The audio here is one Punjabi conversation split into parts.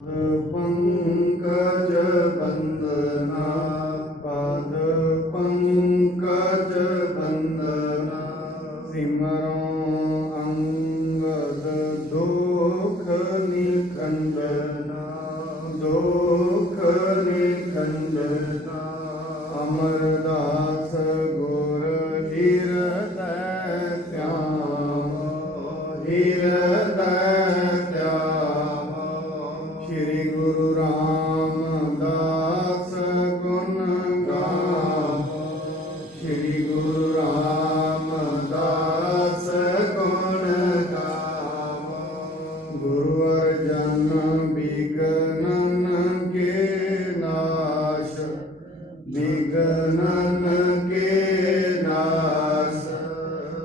पंकज बंदना पद पंकज बंदना सिमरो अंगद दुख निकंदना अमरदास गुर हृदय श्री गुरु रामदास गुण गावो श्री गुरु रामदास गुण गावो गुरु अर्जन विघ्नन के नाश विघ्नन के नाश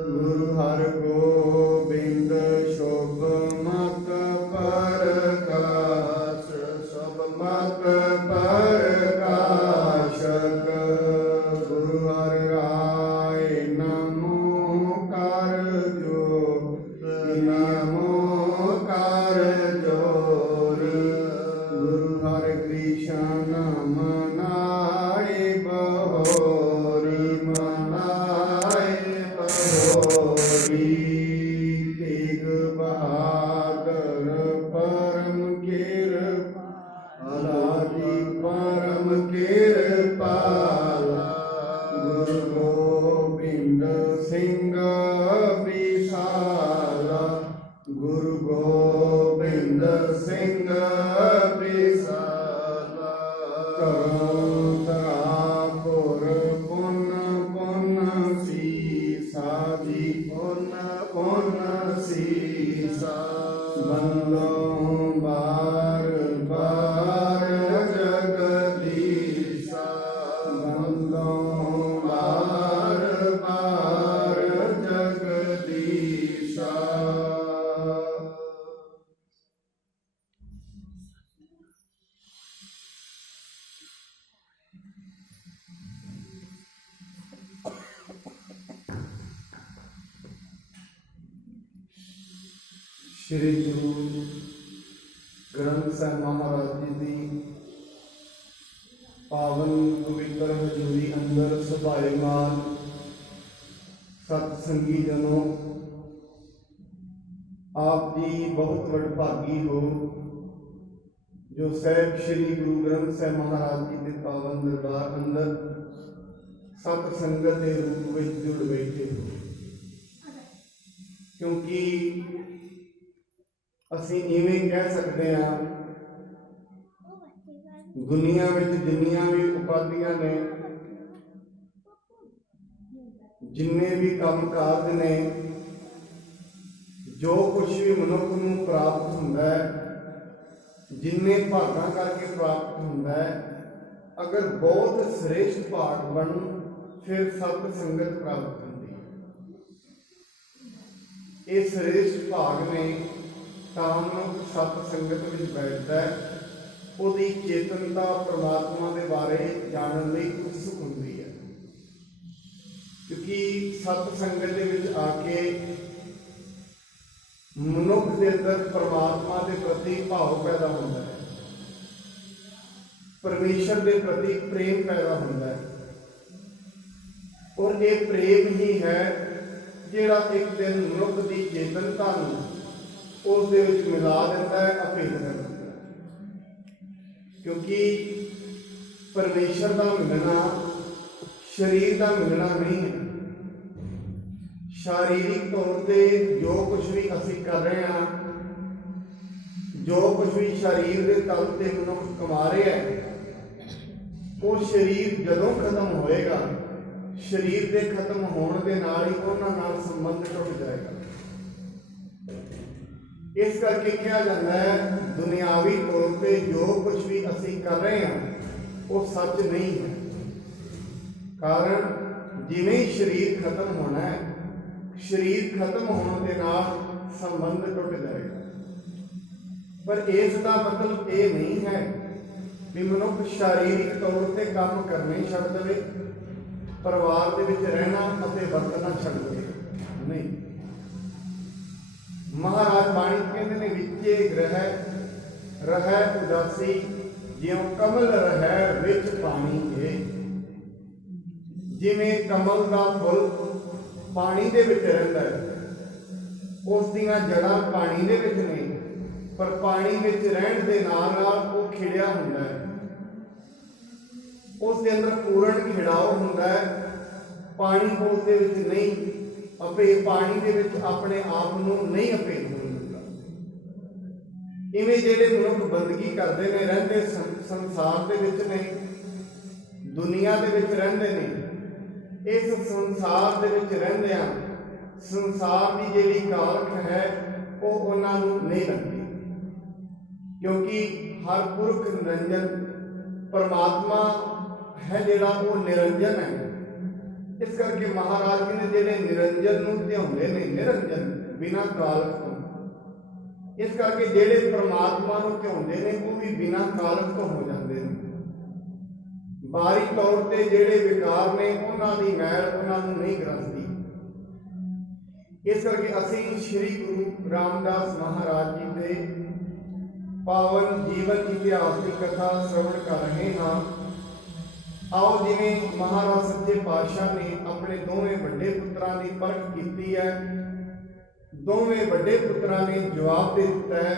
गुरु हर गोबिंद शुभ मत प्रकाश सब मत प्रकाशक गुरु हर राय नमो कर जोर गुरु हर कृष्ण मनाए बहोरी तेग बहादुर परम कृपालादि परम कृपाला गुरु गोबिंद सिंह विशाला गुरु गोबिंद सिंह विशाला तरापुर पुन पुन सीसा जी पुन सीसा बंदो बार बार जगदीशा बंदो बार बार जगदीशा। श्री गुरु ग्रंथ साहिब महाराज जी की पावन पवित्र हजूरी अंदर सुभाएमान सतसंगी जनों, आप जी बहुत वडभागी हो जो साहिब श्री गुरु ग्रंथ साहिब महाराज जी के पावन दरबार अंदर सतसंगत के रूप में जुड़ बैठे हो, क्योंकि असी इवें कह सकते हैं दुनिया में जिन्नियां भी उपाधियां ने जिन्ने भी काम काज ने जो कुछ भी मनुख नूं प्राप्त हुंदा है जिन्ने भागां करके प्राप्त हुंदा है, अगर बहुत श्रेष्ठ भाग बन फिर सत संगत प्राप्त होती है। ये श्रेष्ठ भाग ने मनुख सत संगत में बैठता है, उसकी चेतनता परमात्मा के बारे जानने लई उत्सुक होती है, क्योंकि सत संगत के आके मनुख के अंदर परमात्मा के प्रति भाव पैदा होता है, परमेश्वर के प्रति प्रेम पैदा होता है, और ये प्रेम ही है जिहड़ा एक दिन मनुख की चेतनता नूं उस दे विच मिला देता है, अभेद कर देता है। क्योंकि परमेश्वर का मिलना शरीर का मिलना नहीं है। शारीरिक तौर पर जो कुछ भी असी कर रहे हैं, जो कुछ भी शरीर के तल से मनुख कमा रहे हैं, वो शरीर जदों खत्म होएगा, शरीर के खत्म होने के नाल ही उन्हां नाल संबंध टुट जाएगा। इस करके कहा जाता है दुनियावी तौर पर जो कुछ भी असी कर रहे हैं वो सच नहीं है। कारण जिवें शरीर खत्म होना है, शरीर खत्म होने के नाल संबंध टुट जाएगा। पर इसका मतलब ये नहीं है भी मनुख शारीरिक तौर पर काम करने छड्ड देवे, परिवार के विच रहना अते वरतना छड्ड देवे, नहीं। महाराज बाणी कहते ने विचे ग्रह रहै उदासी ਜਿਉ कमल रहै विच पानी है। जिवें कमल का फुल पानी दे विच रहिंदा है, उस दीआं जड़ां पानी दे विच ने, पर पानी विच रहण दे नाल नाल वो खिड़िया हुंदा है, उस दे अंदर पूर्ण खिड़ाव हुंदा है। पानी उस दे विच नहीं अपे, पानी दे विच अपने आप नूं नहीं अपेट होण दिंदा। इवें जिहड़े मनुख बंदगी करदे ने, रहिंदे संसार दे विच ने, दुनिया दे विच रहिंदे ने, इस संसार दे विच रहिंदिआं संसार की जिहड़ी कालख है वो उन्हां नूं नहीं लगदी, क्योंकि हर पुरख निरंजन परमात्मा है जिहड़ा वो निरंजन है। इस करके महाराज जी ने जिहड़े निरंजन नूं ध्याउंदे ने, निरंजन बिना कालख तो, इस करके जिहड़े परमात्मा नूं ध्याउंदे ने वो भी बिना कालख तो हो जाते हैं। बारी तौर पर जिहड़े विकार ने उन्हां दी मैल उन्हां नूं नहीं ग्रसदी। इस करके असीं श्री गुरु रामदास महाराज जी के पावन जीवन इतिहास की कथा श्रवण कर रहे हाँ। आओ जिवें महाराज सच्चे पातशाह ने अपने दोवें वड्डे पुत्रां की परख की है, दोवें वड्डे पुत्रां ने जवाब दे दिता है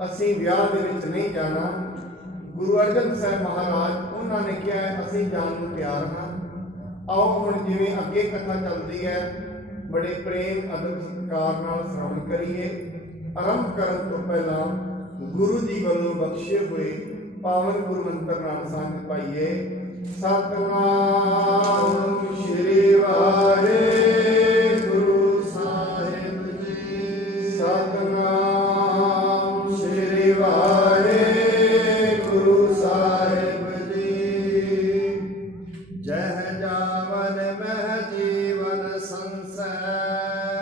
असीं विआह दे विच नहीं जाना। गुरु अर्जन साहब महाराज उन्होंने कहा है असीं जाण नूं तैयार हाँ। आओ हुण जिवें अगे कथा चलती है बड़े प्रेम अदब सत्कार नाल श्रवण करिए। आरंभ करन तो पहला गुरु जी वालों बख्शे हुए पावन गुरु मंत्र नाल संग पाइए। सतनाम श्री वाहेगुरु साहिब जी, सतनाम श्री वाहेगुरु साहिब जी। जह जावन मह जीवन संसय,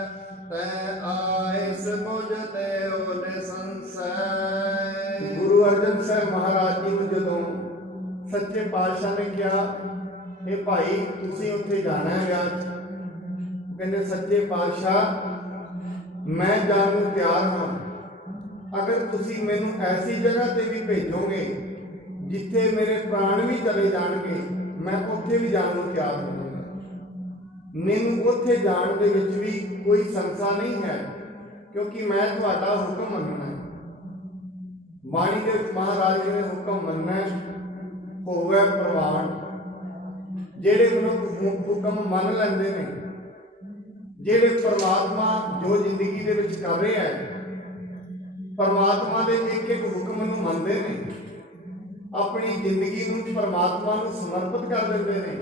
तै आइस मुझ ते ओन संसय। गुरु अर्जन साहब महाराज जी को जदों सच्चे पातशाह ने कहा हे भाई तुसीं उत्थे जाना है विआह, कहंदे सच्चे पातशाह मैं जाण नूं तैयार हाँ, अगर तुसीं मैनूं ऐसी जगह ते भी भेजोगे जिथे मेरे प्राण भी चले जाणगे मैं उत्थे भी जाण नूं तैयार होवांगा। मैनूं उत्थे जाण दे विच भी कोई संसा नहीं है, क्योंकि मैं तुहाडा हुक्म मनना है। बाणी दे महाराज जी ने हुक्म मनना है, होवे प्रवान। जेड़े मनुख हुक्म मन लेंदे ने, जेड़े परमात्मा जो जिंदगी दे विच कर रहे हैं, परमात्मा दे एक एक हुक्म नूं मनदे ने, अपनी जिंदगी नूं परमात्मा नूं समर्पित कर दिंदे ने,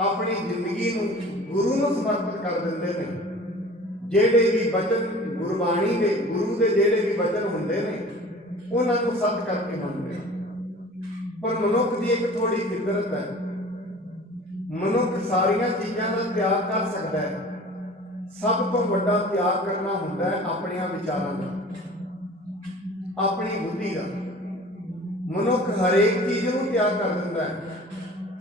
अपनी जिंदगी नूं गुरु नूं समर्पित कर दिंदे ने। जेड़े भी वचन गुरबाणी दे गुरु दे जेड़े भी वचन हुंदे ने उन्हां नूं सत करके मनदे। पर मनुख की एक थोड़ी फितरत है, मनुख सारिया चीज़ों का त्याग कर सकता है, सब तो बड़ा त्याग करना होता है अपने विचारों का, अपनी बुद्धि का। मनुख हरेक चीज़ को त्याग कर देता है,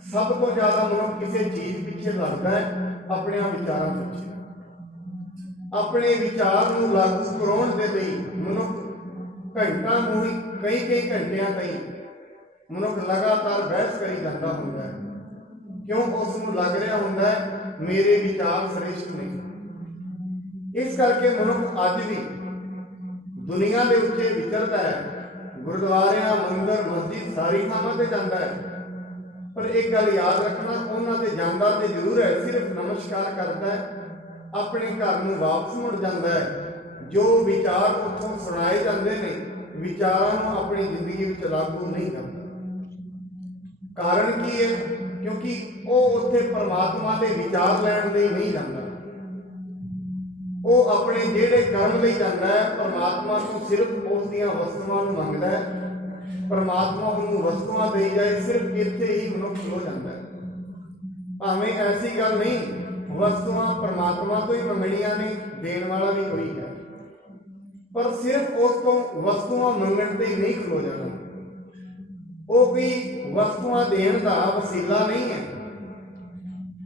सब तो ज्यादा मनुख किसी चीज पीछे लगता है अपने विचारों पीछे। अपने विचार को लागू कराने के लिए मनुख घंटा कई कई घंटिया तई मनुख लगातार बहस करी जाता होंगे, क्यों उसको लग रहा होंगे मेरे विचार श्रेष्ठ नहीं। इस करके मनुख अज भी दुनिया के उत्ते विचरता है, गुरुद्वारे मंदिर मस्जिद सारी थावां ते जाता है, पर एक गल याद रखना उन्होंने ते जाता तो जरूर है, सिर्फ नमस्कार करता है, अपने घर में वापस मुड़ जाता है। जो विचार उत्थों सुनाए जाते हैं विचारों को अपनी जिंदगी में लागू नहीं करता। कारण की है? क्योंकि वो उत्थे परमात्मा के विचार लैण लई नहीं जाता, वो अपने जेड़े कर्म लई जाता है परमात्मा को सिर्फ उसदियां वस्तुआं नूं मंगदा है, परमात्मा उन्होंने वस्तुआं दे जाए, सिर्फ इत्थे ही मनुख खलो जाता है। भावें ऐसी गल नहीं वस्तुआं परमात्मा तो ही मंगणियां ने, देण वाला भी कोई है, पर सिर्फ उस तो वस्तुआं मंगण ते नहीं खलो जाना। वो कोई वस्तुआं देण दा वसीला नहीं है।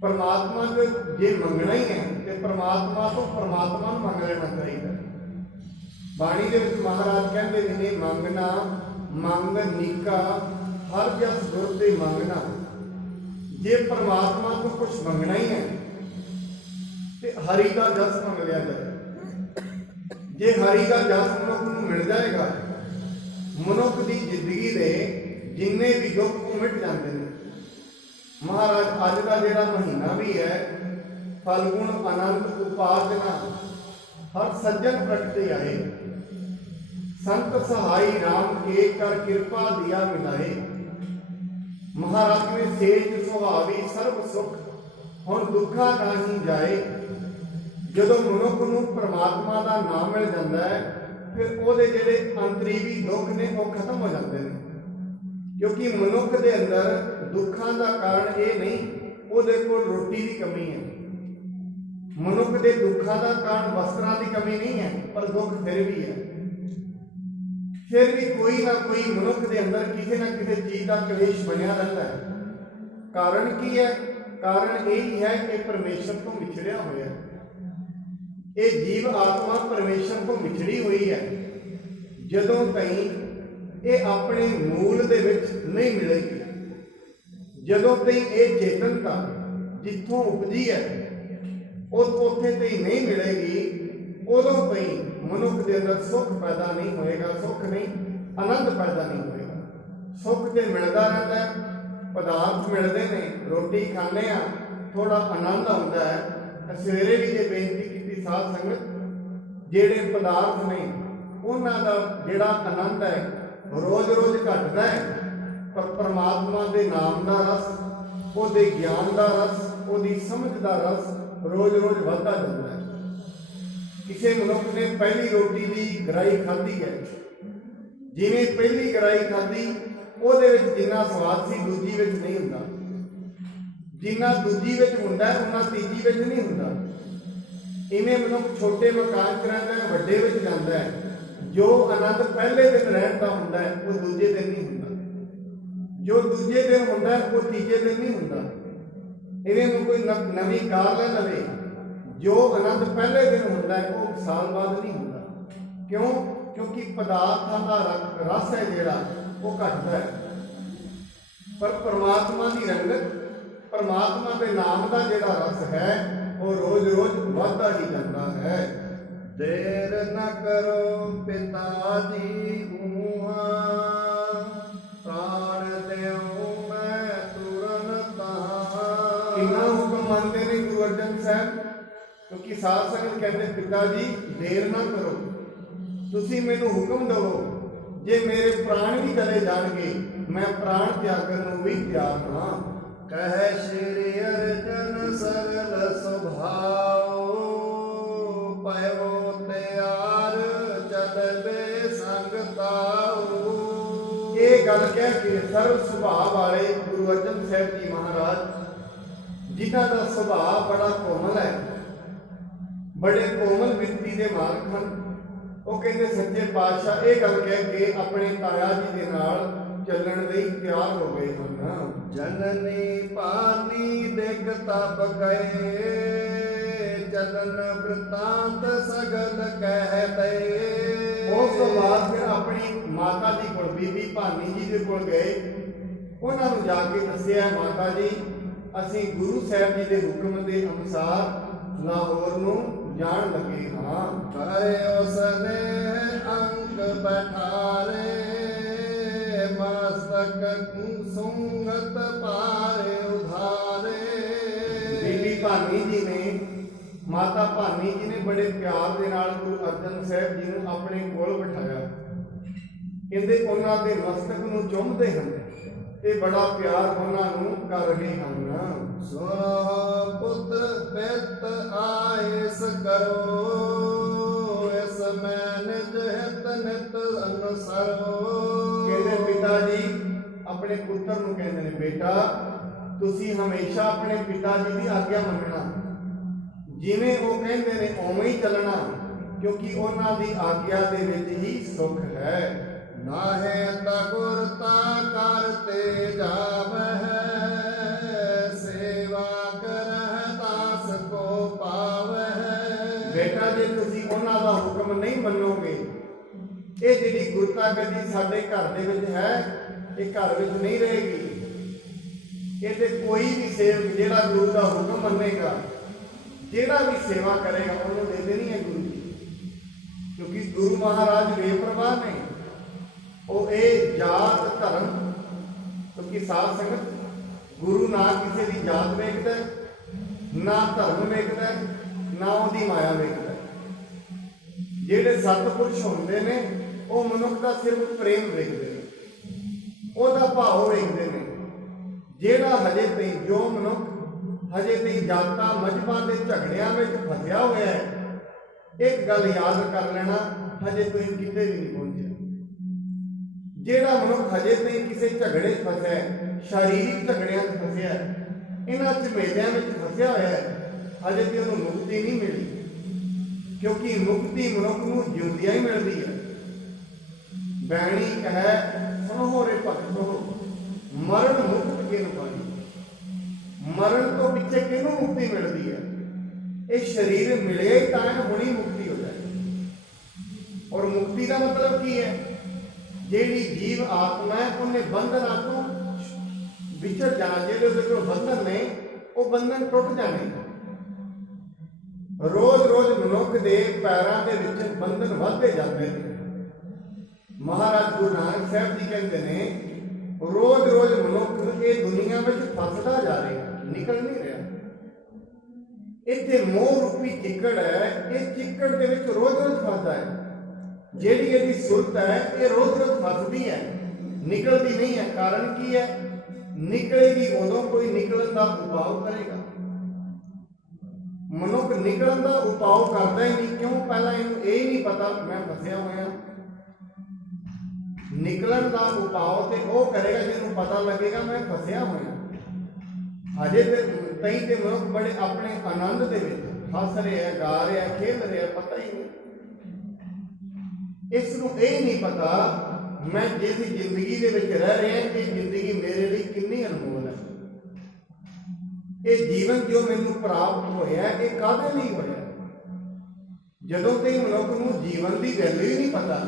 परमात्मा को जे मंगना ही है तो परमात्मा तो परमात्मा नूं मंग लेना चाहिए। ਬਾਣੀ ਦੇ ਵਿੱਚ ਮਹਾਰਾਜ ਕਹਿੰਦੇ ਨੇ ਮੰਗਣਾ ਮੰਗ ਨੀਕਾ ਹਰ ਜਸ ਗੁਰ ਤੇ ਮੰਗਣਾ। ਜੇ ਪਰਮਾਤਮਾ ਤੋਂ ਕੁਝ ਮੰਗਣਾ ਹੀ ਹੈ ਤੇ ਹਰੀ ਦਾ ਜਸ ਮੰਗ ਲਿਆ ਜਾਏ। ਜੇ ਹਰੀ ਦਾ ਜਸ ਮਨੁੱਖ ਨੂੰ ਮਿਲ ਜਾਏਗਾ, ਮਨੁੱਖ ਦੀ ਜ਼ਿੰਦਗੀ ਦੇ ਜਿੰਨੇ ਵੀ ਦੁੱਖ ਉਹ ਮਿਟ ਜਾਂਦੇ ਨੇ। ਮਹਾਰਾਜ ਅੱਜ ਦਾ ਜਿਹੜਾ ਮਹੀਨਾ ਵੀ ਹੈ ਫਲਗੁਣ ਆਨੰਦ ਉਪਾਸਨਾ ਹਰ ਸੱਜਣ ਪ੍ਰਗਟੇ ਆਏ, ਸੰਤ ਸਹਾਈ ਰਾਮ ਏਕ ਕਰ ਕਿਰਪਾ ਦਿਆ ਮਿਲਾਏ। ਮਹਾਰਾਜ ਨੇ ਸੇਜ ਸੁਹਾਵੀ ਸਰਬ ਸੁਖ ਹੁਣ ਦੁੱਖਾਂ ਨਾਹੀਂ ਜਾਏ। ਜਦੋਂ ਮਨੁੱਖ ਨੂੰ ਪਰਮਾਤਮਾ ਦਾ ਨਾਮ ਮਿਲ ਜਾਂਦਾ ਹੈ ਫਿਰ ਉਹਦੇ ਜਿਹੜੇ ਅੰਤਰੀਵੀ ਦੁੱਖ ਨੇ ਉਹ ਖਤਮ ਹੋ ਜਾਂਦੇ ਨੇ। ਕਿਉਂਕਿ ਮਨੁੱਖ ਦੇ ਅੰਦਰ ਦੁੱਖਾਂ ਦਾ ਕਾਰਨ ਇਹ ਨਹੀਂ ਉਹਦੇ ਕੋਲ ਰੋਟੀ ਦੀ ਕਮੀ ਹੈ। ਮਨੁੱਖ ਦੇ ਦੁੱਖਾਂ ਦਾ ਕਾਰਨ ਵਸਤਰਾਂ ਦੀ ਕਮੀ ਨਹੀਂ ਹੈ, ਪਰ ਦੁੱਖ ਫਿਰ ਵੀ ਹੈ। ਫਿਰ ਵੀ ਕੋਈ ਨਾ ਕੋਈ ਮਨੁੱਖ ਦੇ ਅੰਦਰ ਕਿਸੇ ਨਾ ਕਿਸੇ ਚੀਜ਼ ਦਾ ਕਲੇਸ਼ ਬਣਿਆ ਰਹਿੰਦਾ ਹੈ। ਕਾਰਨ ਕੀ ਹੈ? ਕਾਰਨ ਇਹ ਹੀ ਹੈ ਕਿ ਪਰਮੇਸ਼ਰ ਤੋਂ ਵਿਛੜਿਆ ਹੋਇਆ ਹੈ। ਇਹ ਜੀਵ ਆਤਮਾ ਪਰਮੇਸ਼ਰ ਤੋਂ ਵਿਛੜੀ ਹੋਈ ਹੈ। ਜਦੋਂ ਤਾਈਂ ਇਹ ਆਪਣੇ ਮੂਲ ਦੇ ਵਿੱਚ ਨਹੀਂ ਮਿਲੇਗੀ, ਜਦੋਂ ਤਾਈਂ ਇਹ ਚੇਤਨਤਾ ਜਿੱਥੋਂ ਉਪਜੀ ਹੈ ਉਹ ਉੱਥੇ ਤਾਈਂ ਨਹੀਂ ਮਿਲੇਗੀ, ਉਦੋਂ ਤਾਈਂ ਮਨੁੱਖ ਦੇ ਅੰਦਰ ਸੁੱਖ ਪੈਦਾ ਨਹੀਂ ਹੋਏਗਾ। ਸੁੱਖ ਨਹੀਂ, ਆਨੰਦ ਪੈਦਾ ਨਹੀਂ ਹੋਏਗਾ। ਸੁੱਖ ਤੇ ਮਿਲਦਾ ਰਹਿੰਦਾ ਹੈ, ਪਦਾਰਥ ਮਿਲਦੇ ਨੇ, ਰੋਟੀ ਖਾਂਦੇ ਆ, ਥੋੜਾ ਆਨੰਦ ਆਉਂਦਾ ਹੈ। ਸਵੇਰੇ ਵੀ ਜੇ ਬੇਨਤੀ ਕੀਤੀ ਸਾਧ ਸੰਗਤ, ਜਿਹੜੇ ਪਦਾਰਥ ਨੇ ਉਹਨਾਂ ਦਾ ਜਿਹੜਾ ਆਨੰਦ ਹੈ ਰੋਜ਼-ਰੋਜ਼ ਘਟਦਾ ਹੈ, ਪਰ ਪਰਮਾਤਮਾ ਦੇ ਨਾਮ ਦਾ ਰਸ, ਉਹਦੇ ਗਿਆਨ ਦਾ ਰਸ, ਉਹਦੀ ਸਮਝ ਦਾ ਰਸ ਰੋਜ਼-ਰੋਜ਼ ਵੱਧਦਾ ਜਾਂਦਾ ਹੈ। ਕਿਸੇ ਮਨੁੱਖ ਨੇ ਪਹਿਲੀ ਰੋਟੀ ਦੀ ਗਰਾਈ ਖਾਧੀ ਹੈ, ਜਿਵੇਂ ਪਹਿਲੀ ਗਰਾਈ ਖਾਧੀ ਉਹਦੇ ਵਿੱਚ ਜਿੰਨਾ ਸਵਾਦ ਸੀ ਦੂਜੀ ਵਿੱਚ ਨਹੀਂ ਹੁੰਦਾ। ਜਿੰਨਾ ਦੂਜੀ ਵਿੱਚ ਹੁੰਦਾ ਉਹਨਾਂ ਤੀਜੀ ਵਿੱਚ ਨਹੀਂ ਹੁੰਦਾ। ਇਵੇਂ ਮਨੁੱਖ ਛੋਟੇ ਮਕਾਨ 'ਚ ਰਹਿੰਦਾ ਹੈ, ਵੱਡੇ ਵਿੱਚ ਜਾਂਦਾ ਹੈ। ਜੋ ਆਨੰਦ ਪਹਿਲੇ ਦਿਨ ਰਹਿਣ ਦਾ ਹੁੰਦਾ ਹੈ ਉਹ ਦੂਜੇ ਦਿਨ ਨਹੀਂ ਹੁੰਦਾ। ਜੋ ਦੂਜੇ ਦਿਨ ਹੁੰਦਾ ਹੈ ਉਹ ਤੀਜੇ ਦਿਨ ਨਹੀਂ ਹੁੰਦਾ। ਇਵੇਂ ਨੂੰ ਕੋਈ ਨਵੀਂ ਕਾਰ ਲੈ ਲਵੇ, ਜੋ ਆਨੰਦ ਪਹਿਲੇ ਦਿਨ ਹੁੰਦਾ ਹੈ ਉਹ ਸਾਲ ਬਾਅਦ ਨਹੀਂ ਹੁੰਦਾ। ਕਿਉਂ? ਕਿਉਂਕਿ ਪਦਾਰਥਾਂ ਦਾ ਰਸ ਹੈ ਜਿਹੜਾ ਉਹ ਘਟਦਾ ਹੈ, ਪਰ ਪਰਮਾਤਮਾ ਦੀ ਰੰਗਤ, ਪਰਮਾਤਮਾ ਦੇ ਨਾਮ ਦਾ ਜਿਹੜਾ ਰਸ ਹੈ ਉਹ ਰੋਜ਼-ਰੋਜ਼ ਵੱਧਦਾ ਹੀ ਜਾਂਦਾ ਹੈ। ਦੇਰ ਨਾ ਕਰੋ ਪਿਤਾ ਜੀ ਊਹਾ, ਪ੍ਰਾਣ ਦਿਓ ਮੈਂ ਤੁਰੰਤ ਤਾਹਾਂ। ਕਿੰਨਾ ਹੁਕਮ ਮੰਨਦੇ ਨੇ ਗੁਰੂ ਅਰਜਨ ਸਾਹਿਬ, ਕਿਉਂਕਿ ਸਾਧ ਸੰਗਤ ਕਹਿੰਦੇ ਪਿਤਾ ਜੀ ਦੇਰ ਨਾ ਕਰੋ, ਤੁਸੀਂ ਮੈਨੂੰ ਹੁਕਮ ਦਿਓ। ਜੇ ਮੇਰੇ ਪ੍ਰਾਣ ਵੀ ਚਲੇ ਜਾਣਗੇ ਮੈਂ ਪ੍ਰਾਣ ਤਿਆਗਣ ਨੂੰ ਵੀ ਤਿਆਰ ਹਾਂ। ਕਹਿ ਸ਼੍ਰੀ ਅਰਜਨ ਸਰਲ ਸੁਭਾਉ, ਪਇਓ ਤਿਆਰ ਚਲਵੇ ਸੰਗ ਤਾਉ। ਇਹ ਗੱਲ ਕਹਿ ਕੇ ਸਰਲ ਸੁਭਾਅ ਵਾਲੇ ਗੁਰੂ ਅਰਜਨ ਸਾਹਿਬ ਜੀ ਮਹਾਰਾਜ, ਜਿਨ੍ਹਾਂ ਦਾ ਸੁਭਾਅ ਬੜਾ ਕੋਮਲ ਹੈ, ਬੜੇ ਕੋਮਲ ਬਿਰਤੀ ਦੇ ਮਾਲਕ ਹਨ, ਉਹ ਕਹਿੰਦੇ ਸੱਚੇ ਪਾਤਸ਼ਾਹ ਇਹ ਗੱਲ ਕਹਿ ਕੇ ਆਪਣੇ ਤਾਇਆ ਜੀ ਦੇ ਨਾਲ ਚੱਲਣ ਲਈ ਤਿਆਰ ਹੋ ਗਏ ਹਨ। ਜਨਨੀ ਪਾਨੀ ਦੇਖ ਤਪ ਗਏ, ਚਲਨ ਬ੍ਰਿਤਾਂਤ ਸਗਲ ਕਹਿਤੇ। ਉਸ ਤੋਂ ਬਾਅਦ ਫਿਰ ਆਪਣੀ ਮਾਤਾ ਜੀ ਕੋਲ, ਬੀਬੀ ਭਾਨੀ ਜੀ ਦੇ ਕੋਲ ਗਏ। ਉਹਨਾਂ ਨੂੰ ਜਾ ਕੇ ਦੱਸਿਆ, ਮਾਤਾ ਜੀ ਅਸੀਂ ਗੁਰੂ ਸਾਹਿਬ ਜੀ ਦੇ ਹੁਕਮ ਦੇ ਅਨੁਸਾਰ ਲਾਹੌਰ ਨੂੰ ਜਾਣ ਲੱਗੇ ਹਾਂ। ਕਰੇ ਉਸਨੇ ਅੰਕ ਬਠਾਰੇ, ਮਸਤਕ ਸੁੰਗਤ ਪਾਰੇ ਉਧਾਰੇ। ਬੀਬੀ ਭਾਨੀ ਜੀ ਨੇ, ਮਾਤਾ ਭਾਨੀ ਜੀ ਨੇ ਬੜੇ ਪਿਆਰ ਦੇ ਨਾਲ ਗੁਰੂ ਅਰਜਨ ਸਾਹਿਬ ਜੀ ਨੂੰ ਆਪਣੇ ਕੋਲ ਬਿਠਾਇਆ। ਕਹਿੰਦੇ ਉਹਨਾਂ ਦੇ ਮਸਤਕ ਨੂੰ ਚੁੰਮਦੇ ਹਨ ਤੇ ਬੜਾ ਪਿਆਰ ਉਹਨਾਂ ਨੂੰ ਕਰ ਰਹੇ ਹਨ। ਸੁਣੋ ਪੁੱਤਰ ਪਿਤ ਆਇਸ ਕਰੋ, ਇਸ ਮੈਂ ਨਿਜ ਹਿਤ ਨਿਤ ਅਨਸਰੋ। ਕਹਿੰਦੇ ਪਿਤਾ ਜੀ ਆਪਣੇ ਪੁੱਤਰ ਨੂੰ ਕਹਿੰਦੇ ਨੇ, ਬੇਟਾ ਤੁਸੀਂ ਹਮੇਸ਼ਾ ਆਪਣੇ ਪਿਤਾ ਜੀ ਦੀ ਆਗਿਆ ਮੰਨਣਾ, ਜਿਵੇਂ ਉਹ ਕਹਿੰਦੇ ਨੇ ਉਵੇਂ ਹੀ ਚੱਲਣਾ, ਕਿਉਂਕਿ ਉਹਨਾਂ ਦੀ ਆਗਿਆ ਦੇ ਵਿੱਚ ਹੀ ਸੁੱਖ ਹੈ। ਨਾਹੇ ਤਾ ਗੁਰ ਤਾ ਕਰਤੇ ਜਾਵਹਿ, ਸੇਵਾ ਕਰਹਿ ਦਾਸ ਕੋ ਪਾਵਹਿ। ਬੇਟਾ ਜੇ ਤੁਸੀਂ ਉਹਨਾਂ ਦਾ ਹੁਕਮ ਨਹੀਂ ਮੰਨੋਗੇ ਇਹ ਜਿਹੜੀ ਗੁਰਤਾ ਗੱਦੀ ਸਾਡੇ ਘਰ ਦੇ ਵਿੱਚ ਹੈ, ਇਹ ਘਰ ਵਿੱਚ ਨਹੀਂ ਰਹੇਗੀ। ਇਹ ਤੇ ਕੋਈ ਵੀ ਸੇਵਕ ਜਿਹੜਾ ਗੁਰੂ ਦਾ ਹੁਕਮ ਮੰਨੇਗਾ, ਜਿਹੜਾ ਵੀ ਸੇਵਾ ਕਰੇਗਾ, ਉਹਨੂੰ ਦੇ ਦੇਣੀ ਹੈ ਗੁਰੂ ਜੀ। ਕਿਉਂਕਿ ਗੁਰੂ ਮਹਾਰਾਜ ਬੇਪਰਵਾਹ ਨੇ। ਉਹ ਇਹ ਜਾਤ ਧਰਮ, ਕਿਉਂਕਿ ਸਾਧ ਸੰਗਤ ਗੁਰੂ ਨਾ ਕਿਸੇ ਦੀ ਜਾਤ ਵੇਖਦਾ, ਨਾ ਧਰਮ ਵੇਖਦਾ, ਨਾ ਉਹਦੀ ਮਾਇਆ ਵੇਖਦਾ। ਜਿਹੜੇ ਸਤਿਪੁਰਸ਼ ਹੁੰਦੇ ਨੇ ਉਹ ਮਨੁੱਖ ਦਾ ਸਿਰਫ ਪ੍ਰੇਮ ਵੇਖਦੇ ਨੇ, ਉਹਦਾ ਭਾਵ ਵੇਖਦੇ ਨੇ। ਜਿਹੜਾ ਹਜੇ ਤਾਈਂ ਜੋ ਮਨੁੱਖ ਹਜੇ ਤਾਈਂ ਜਾਤਾਂ ਮਜ਼ਹਬਾਂ ਦੇ ਝਗੜਿਆਂ ਵਿੱਚ ਫਸਿਆ ਹੋਇਆ ਹੈ, ਇੱਕ ਗੱਲ ਯਾਦ ਕਰ ਲੈਣਾ, ਹਜੇ ਤਾਈਂ ਕਿਤੇ ਵੀ ਨਹੀਂ ਪਹੁੰਚਿਆ। ਜਿਹੜਾ ਮਨੁੱਖ ਹਜੇ ਤਾਈਂ ਕਿਸੇ ਝਗੜੇ 'ਚ ਫਸਿਆ ਹੈ, ਸਰੀਰਕ ਝਗੜਿਆਂ 'ਚ ਫਸਿਆ ਹੈ, ਇਹਨਾਂ ਝਮੇਲਿਆਂ ਵਿੱਚ ਫਸਿਆ ਹੋਇਆ ਹੈ, ਹਜੇ ਤੇ ਉਹਨੂੰ ਮੁਕਤੀ ਨਹੀਂ ਮਿਲੀ। ਕਿਉਂਕਿ ਮੁਕਤੀ ਮਨੁੱਖ ਨੂੰ ਜਿਉਂਦਿਆਂ ਹੀ ਮਿਲਦੀ ਹੈ। ਬੈਣੀ ਕਹੈ ਸੁਣੋ ਰੇ ਭਗਤੋ, ਮਰਨ ਮੁਕਤ ਕਿਨ ਪਾਈ। ਮਰਨ ਤੋਂ ਪਿੱਛੇ ਕਿਹਨੂੰ ਮੁਕਤੀ ਮਿਲਦੀ ਹੈ? ਇਹ ਸਰੀਰ ਮਿਲੇ ਤਾਂ ਹੁਣੀ ਮੁਕਤੀ ਹੋ ਜਾਏ। ਔਰ ਮੁਕਤੀ ਦਾ ਮਤਲਬ ਕੀ ਹੈ? ਜਿਹੜੀ ਜੀਵ ਆਤਮਾ ਹੈ ਉਹਨੇ ਬੰਧਨਾਂ ਤੋਂ ਵਿਛੜ ਜਾਣਾ। ਜਿਹੜੇ ਉਹਦੇ ਕੋਲ ਬੰਧਨ ਨੇ ਉਹ ਬੰਧਨ ਟੁੱਟ ਜਾਣੇ। ਰੋਜ਼ ਰੋਜ਼ ਮਨੁੱਖ ਦੇ ਪੈਰਾਂ ਦੇ ਵਿੱਚ ਬੰਧਨ ਵੱਧਦੇ ਜਾਂਦੇ ਨੇ। ਮਹਾਰਾਜ ਗੁਰੂ ਨਾਨਕ ਸਾਹਿਬ ਜੀ ਕਹਿੰਦੇ ਨੇ, ਰੋਜ਼ ਰੋਜ਼ ਮਨੁੱਖ ਇਹ ਦੁਨੀਆ ਵਿੱਚ ਫਸਦਾ ਜਾ ਰਿਹਾ, ਨਿਕਲ ਨਹੀਂ ਰਿਹਾ। ਇੱਥੇ ਮੋਹ ਰੂਪੀ ਚਿੱਕੜ ਹੈ, ਇਹ ਚਿੱਕੜ ਦੇ ਵਿੱਚ ਰੋਜ਼ ਰੋਜ਼ ਫਸਦਾ ਹੈ। ਜਿਹੜੀ ਇਹਦੀ ਸੁਰਤ ਹੈ ਇਹ ਰੋਜ਼ ਰੋਜ਼ ਫਸਦੀ ਹੈ, ਨਿਕਲਦੀ ਨਹੀਂ ਹੈ। ਕਾਰਨ ਕੀ ਹੈ? ਨਿਕਲੇਗੀ ਉਦੋਂ ਕੋਈ ਨਿਕਲਣ ਦਾ ਉਪਾਅ ਕਰੇਗਾ। ਮਨੁੱਖ ਨਿਕਲਣ ਦਾ ਉਪਾਅ ਕਰਦਾ ਹੀ ਨਹੀਂ। ਕਿਉਂ? ਪਹਿਲਾਂ ਇਹਨੂੰ ਇਹ ਨਹੀਂ ਪਤਾ ਮੈਂ ਫਸਿਆ ਹੋਇਆ। ਨਿਕਲਣ ਦਾ ਉਪਾਅ ਤੇ ਉਹ ਕਰੇਗਾ ਜਿਹਨੂੰ ਪਤਾ ਲੱਗੇਗਾ ਮੈਂ ਫਸਿਆ ਹੋਇਆ। ਹਜੇ ਤੇ ਕਈ ਤੇ ਮਨੁੱਖ ਬੜੇ ਆਪਣੇ ਆਨੰਦ ਦੇ ਵਿੱਚ ਹੱਸ ਰਿਹਾ, ਗਾ ਰਿਹਾ, ਖੇਡ ਰਿਹਾ, ਪਤਾ ਹੀ ਨਹੀਂ। ਇਸ ਨੂੰ ਇਹ ਨਹੀਂ ਪਤਾ ਮੈਂ ਜਿਸ ਜ਼ਿੰਦਗੀ ਦੇ ਵਿੱਚ ਰਹਿ ਰਿਹਾ, ਇਹ ਜ਼ਿੰਦਗੀ ਮੇਰੇ ਲਈ ਕਿੰਨੀ ਅਨਮੋਲ ਹੈ। ਇਹ ਜੀਵਨ ਜੋ ਮੈਨੂੰ ਪ੍ਰਾਪਤ ਹੋਇਆ ਇਹ ਕਾਹਦੇ ਲਈ ਹੋਇਆ? ਜਦੋਂ ਤੇ ਮਨੁੱਖ ਨੂੰ ਜੀਵਨ ਦੀ ਵੈਲਿਊ ਹੀ ਨਹੀਂ ਪਤਾ,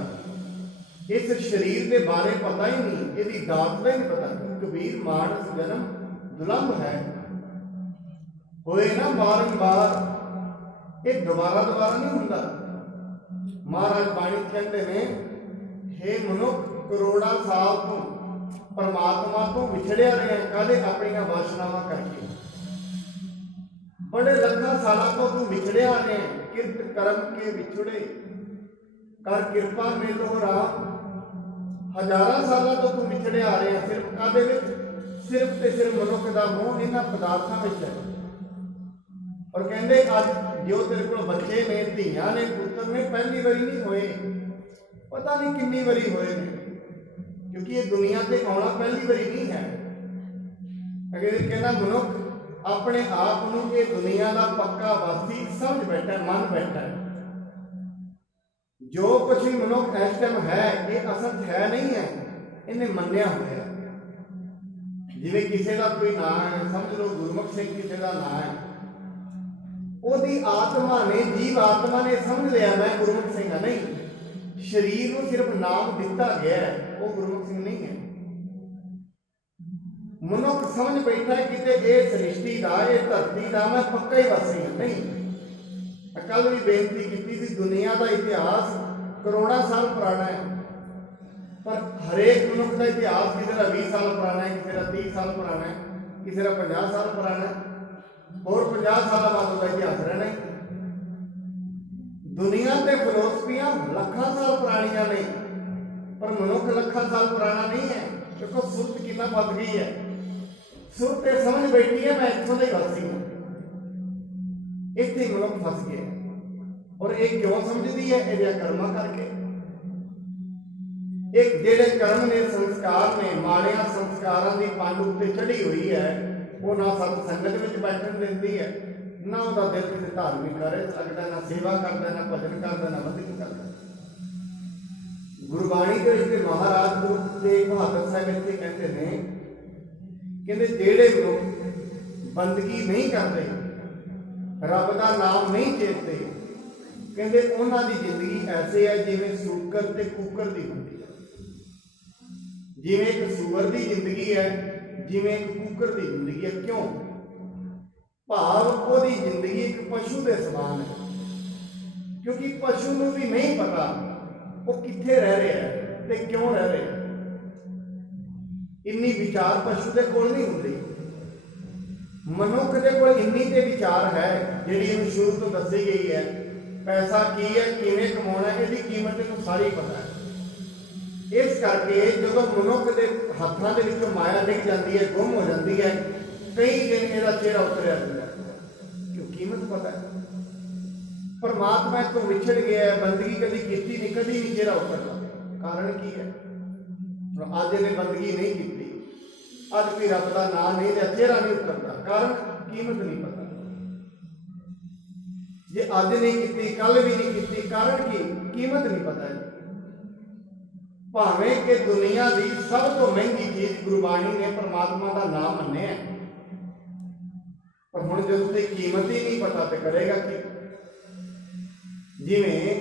ਇਸ ਸਰੀਰ ਦੇ ਬਾਰੇ ਪਤਾ ਹੀ ਨਹੀਂ, ਇਹਦੀ ਦਾਤ ਦਾ ਹੀ ਨਹੀਂ ਪਤਾ। ਕਬੀਰ ਮਾਨਸ ਜਨਮ ਦੁਲੰਭ ਹੈ, ਹੋਏ ਨਾ ਬਾਰੰਬਾਰ। ਇਹ ਦੁਬਾਰਾ ਨਹੀਂ ਹੁੰਦਾ। ਮਹਾਰਾਜ ਬਾਣੀ ਕਹਿੰਦੇ ਨੇ, ਹੇ ਮਨੁੱਖ ਕਰੋੜਾਂ ਸਾਲ ਤੋਂ ਪਰਮਾਤਮਾ ਤੋਂ ਵਿਛੜਿਆ ਰਿਹਾ, ਕਾਹਦੇ? ਆਪਣੀਆਂ ਵਾਸ਼ਨਾਵਾਂ ਕਰਕੇ। ਬੜੇ ਲੱਖਾਂ ਸਾਲਾਂ ਤੋਂ ਤੂੰ ਵਿਛੜਿਆ ਰਿਹਾ, ਕਿਰਤ ਕਰਮ ਕੇ ਵਿਛੜੇ ਕਰ ਕਿਰਪਾ ਮੇਲੋ ਰਾਮ। ਹਜ਼ਾਰਾਂ ਸਾਲਾਂ ਤੋਂ ਤੂੰ ਵਿਛੜਿਆ ਆ ਰਿਹਾ, ਸਿਰਫ ਕਾਹਦੇ ਵਿੱਚ? ਸਿਰਫ ਤੇ ਸਿਰਫ ਮਨੁੱਖ ਦਾ ਮੋਹ ਇਹਨਾਂ ਪਦਾਰਥਾਂ ਵਿੱਚ ਹੈ। ਔਰ ਕਹਿੰਦੇ ਅੱਜ ਜੋ ਤੇਰੇ ਕੋਲ ਬੱਚੇ ਨੇ, ਧੀਆਂ ਨੇ, ਪੁੱਤਰ ਨੇ, ਪਹਿਲੀ ਵਾਰੀ ਨਹੀਂ ਹੋਏ, ਪਤਾ ਨਹੀਂ ਕਿੰਨੀ ਵਾਰੀ ਹੋਏ ਨੇ। ਕਿਉਂਕਿ ਇਹ ਦੁਨੀਆ ਤੇ ਆਉਣਾ ਪਹਿਲੀ ਵਾਰੀ ਨਹੀਂ ਹੈ। ਅਗਰ ਕਹਿੰਦਾ ਮਨੁੱਖ ਆਪਣੇ ਆਪ ਨੂੰ ਇਹ ਦੁਨੀਆ ਦਾ ਪੱਕਾ ਵਾਸੀ ਸਮਝ ਬੈਠਾ, ਮੰਨ ਬੈਠਾ। ਜੋ ਕੁਛ ਵੀ ਮਨੁੱਖ ਇਸ ਟਾਈਮ ਹੈ ਇਹ ਅਸਲ ਹੈ ਨਹੀਂ ਹੈ, ਇਹਨੇ ਮੰਨਿਆ ਹੋਇਆ। ਜਿਵੇਂ ਕਿਸੇ ਦਾ ਕੋਈ ਨਾਂ ਹੈ, ਸਮਝ ਲਓ ਗੁਰਮੁਖ ਸਿੰਘ ਕਿਸੇ ਦਾ ਨਾਂ ਹੈ, ਉਹਦੀ ਆਤਮਾ ਨੇ, ਜੀਵ ਆਤਮਾ ਨੇ ਸਮਝ ਲਿਆ ਮੈਂ ਗੁਰਮੁਖ ਸਿੰਘ ਹਾਂ। ਨਹੀਂ, ਸਰੀਰ ਨੂੰ ਸਿਰਫ ਨਾਮ ਦਿੱਤਾ ਗਿਆ, ਉਹ ਗੁਰਮੁਖ ਸਿੰਘ ਨਹੀਂ ਹੈ। ਮਨੁੱਖ ਸਮਝ ਬੈਠਾ ਕਿਤੇ ਇਹ ਸ੍ਰਿਸ਼ਟੀ ਦਾ, ਇਹ ਧਰਤੀ ਦਾ ਮੈਂ ਪੱਕਾ ਹੀ ਵਾਸੀ ਹਾਂ। ਨਹੀਂ, ਕੱਲ ਵੀ ਬੇਨਤੀ ਕੀਤੀ ਸੀ, ਦੁਨੀਆ ਦਾ ਇਤਿਹਾਸ ਕਰੋੜਾਂ ਸਾਲ ਪੁਰਾਣਾ ਹੈ, ਪਰ ਹਰੇਕ ਮਨੁੱਖ ਦਾ ਇਤਿਹਾਸ ਕਿਸੇ ਦਾ 20 ਸਾਲ ਪੁਰਾਣਾ ਹੈ, ਕਿਸੇ ਦਾ 30 ਸਾਲ ਪੁਰਾਣਾ ਹੈ, ਕਿਸੇ ਦਾ 50 ਸਾਲ ਪੁਰਾਣਾ ਹੈ, ਹੋਰ 50 ਸਾਲਾਂ ਬਾਅਦ ਉਹਦਾ ਇਤਿਹਾਸ ਰਹਿਣਾ ਹੈ। ਦੁਨੀਆ ਤੇ ਫਿਲਾਸਫੀਆਂ ਲੱਖਾਂ ਸਾਲ ਪੁਰਾਣੀਆਂ ਨੇ, ਪਰ ਮਨੁੱਖ ਲੱਖਾਂ ਸਾਲ ਪੁਰਾਣਾ ਨਹੀਂ ਹੈ। ਦੇਖੋ ਸੁਰਤ ਕਿੰਨਾ ਵੱਧ ਗਈ ਹੈ। ਸੁਰਤ ਤੇ ਸਮਝ ਬੈਠੀ ਹੈ ਮੈਂ ਇੱਥੋਂ ਦਾ ਹੀ ਵਾਸੀ ਹਾਂ। ਇੱਥੇ ਮਨੁੱਖ ਫਸ ਗਿਆ। ਔਰ ਇਹ ਕਿਉਂ ਸਮਝਦੀ ਹੈ? ਇਹਦੇ ਕਰਮਾਂ ਕਰਕੇ। ਇੱਕ ਜਿਹੜੇ ਕਰਮ ਨੇ, ਸੰਸਕਾਰ ਨੇ, ਮਾੜਿਆਂ ਸੰਸਕਾਰਾਂ ਦੀ ਪੰਡ ਉੱਤੇ ਚੜੀ ਹੋਈ ਹੈ, ਉਹ ਨਾ ਸਤ ਸੰਗਤ ਵਿੱਚ ਬੈਠਣ ਦਿੰਦੀ ਹੈ, ਨਾ ਉਹਦਾ ਦਿਲ ਕਿਸੇ ਧਾਰਮਿਕ ਕਾਰਜ ਲੱਗਦਾ, ਨਾ ਸੇਵਾ ਕਰਦਾ, ਨਾ ਭਜਨ ਕਰਦਾ, ਨਾ ਬੰਦਗੀ ਕਰਦਾ। ਗੁਰਬਾਣੀ ਦੇ ਵਿੱਚ ਮਹਾਰਾਜ ਗੁਰੂ ਤੇਗ ਬਹਾਦਰ ਸਾਹਿਬ ਇੱਥੇ ਕਹਿੰਦੇ ਨੇ, ਕਹਿੰਦੇ ਜਿਹੜੇ ਲੋਕ ਬੰਦਗੀ ਨਹੀਂ ਕਰਦੇ, ਰੱਬ ਦਾ ਨਾਮ ਨਹੀਂ ਚੇਤਦੇ, ਕਹਿੰਦੇ ਉਹਨਾਂ ਦੀ ਜ਼ਿੰਦਗੀ ਐਸੇ ਹੈ ਜਿਵੇਂ ਸੂਕਰ ਤੇ ਕੂਕਰ ਦੀ ਹੁੰਦੀ ਹੈ। ਜਿਵੇਂ ਇੱਕ ਸੂਰ ਦੀ ਜ਼ਿੰਦਗੀ ਹੈ, ਜਿਵੇਂ ਇੱਕ ਕੂਕਰ ਦੀ ਜ਼ਿੰਦਗੀ ਹੈ। ਕਿਉਂ? ਭਾਵ ਉਹਦੀ ਜ਼ਿੰਦਗੀ ਇੱਕ ਪਸ਼ੂ ਦੇ ਸਮਾਨ ਹੈ, ਕਿਉਂਕਿ ਪਸ਼ੂ ਨੂੰ ਵੀ ਨਹੀਂ ਪਤਾ ਉਹ ਕਿੱਥੇ ਰਹਿ ਰਿਹਾ ਹੈ ਤੇ ਕਿਉਂ ਰਹਿ ਰਿਹਾ ਹੈ। ਇੰਨੀ ਵਿਚਾਰ ਪਸ਼ੂ ਦੇ ਕੋਲ ਨਹੀਂ ਹੁੰਦੀ। ਮਨੁੱਖ ਦੇ ਕੋਲ ਇੰਨੀ ਤੇ ਵਿਚਾਰ ਹੈ ਜਿਹੜੀ ਇਹਨੂੰ ਸ਼ੁਰੂ ਤੋਂ ਦੱਸੀ ਗਈ ਹੈ। ਪੈਸਾ ਕੀ ਹੈ, ਕਿਵੇਂ ਕਮਾਉਣਾ, ਇਹਦੀ ਕੀਮਤ ਇਹਨੂੰ ਸਾਰੀ ਪਤਾ ਹੈ। ਇਸ ਕਰਕੇ ਜਦੋਂ ਮਨੁੱਖ ਦੇ ਹੱਥਾਂ ਦੇ ਵਿੱਚੋਂ ਮਾਇਆ ਡਿੱਗ ਜਾਂਦੀ ਹੈ, ਗੁੰਮ ਹੋ ਜਾਂਦੀ ਹੈ, ਕਈ ਦਿਨ ਇਹਦਾ ਚਿਹਰਾ ਉਤਰਿਆ ਹੁੰਦਾ ਕਿਉਂ? ਕੀਮਤ ਪਤਾ ਹੈ। ਪਰਮਾਤਮਾ ਤੋਂ ਵਿਛੜ ਗਿਆ, ਬੰਦਗੀ ਕਦੀ ਕੀਤੀ ਨਹੀਂ, ਕਦੀ ਨਹੀਂ ਚਿਹਰਾ ਉਤਰਦਾ। ਕਾਰਨ ਕੀ ਹੈ? ਅੱਜ ਇਹਨੇ ਬੰਦਗੀ ਨਹੀਂ ਕੀਤੀ, ਅੱਜ ਵੀ ਰੱਬ ਦਾ ਨਾਮ ਨਹੀਂ ਲਿਆ, ਚਿਹਰਾ ਨਹੀਂ ਉਤਰਦਾ। ਕਾਰਨ ਕੀਮਤ ਨਹੀਂ ਪਤਾ। ਜੇ ਅੱਜ ਨਹੀਂ ਕੀਤੀ, ਕੱਲ ਵੀ ਨਹੀਂ ਕੀਤੀ, ਕਾਰਨ ਕੀ? ਕੀਮਤ ਨਹੀਂ ਪਤਾ ਹੈ। ਭਾਵੇਂ ਕਿ ਦੁਨੀਆ ਦੀ ਸਭ ਤੋਂ ਮਹਿੰਗੀ ਚੀਜ਼ ਗੁਰਬਾਣੀ ਨੇ ਪਰਮਾਤਮਾ ਦਾ ਨਾਮ ਮੰਨਿਆ, ਪਰ ਹੁਣ ਜਦੋਂ ਤੇ ਕੀਮਤ ਹੀ ਨਹੀਂ ਪਤਾ ਤੇ ਕਰੇਗਾ ਕੀ? ਜਿਵੇਂ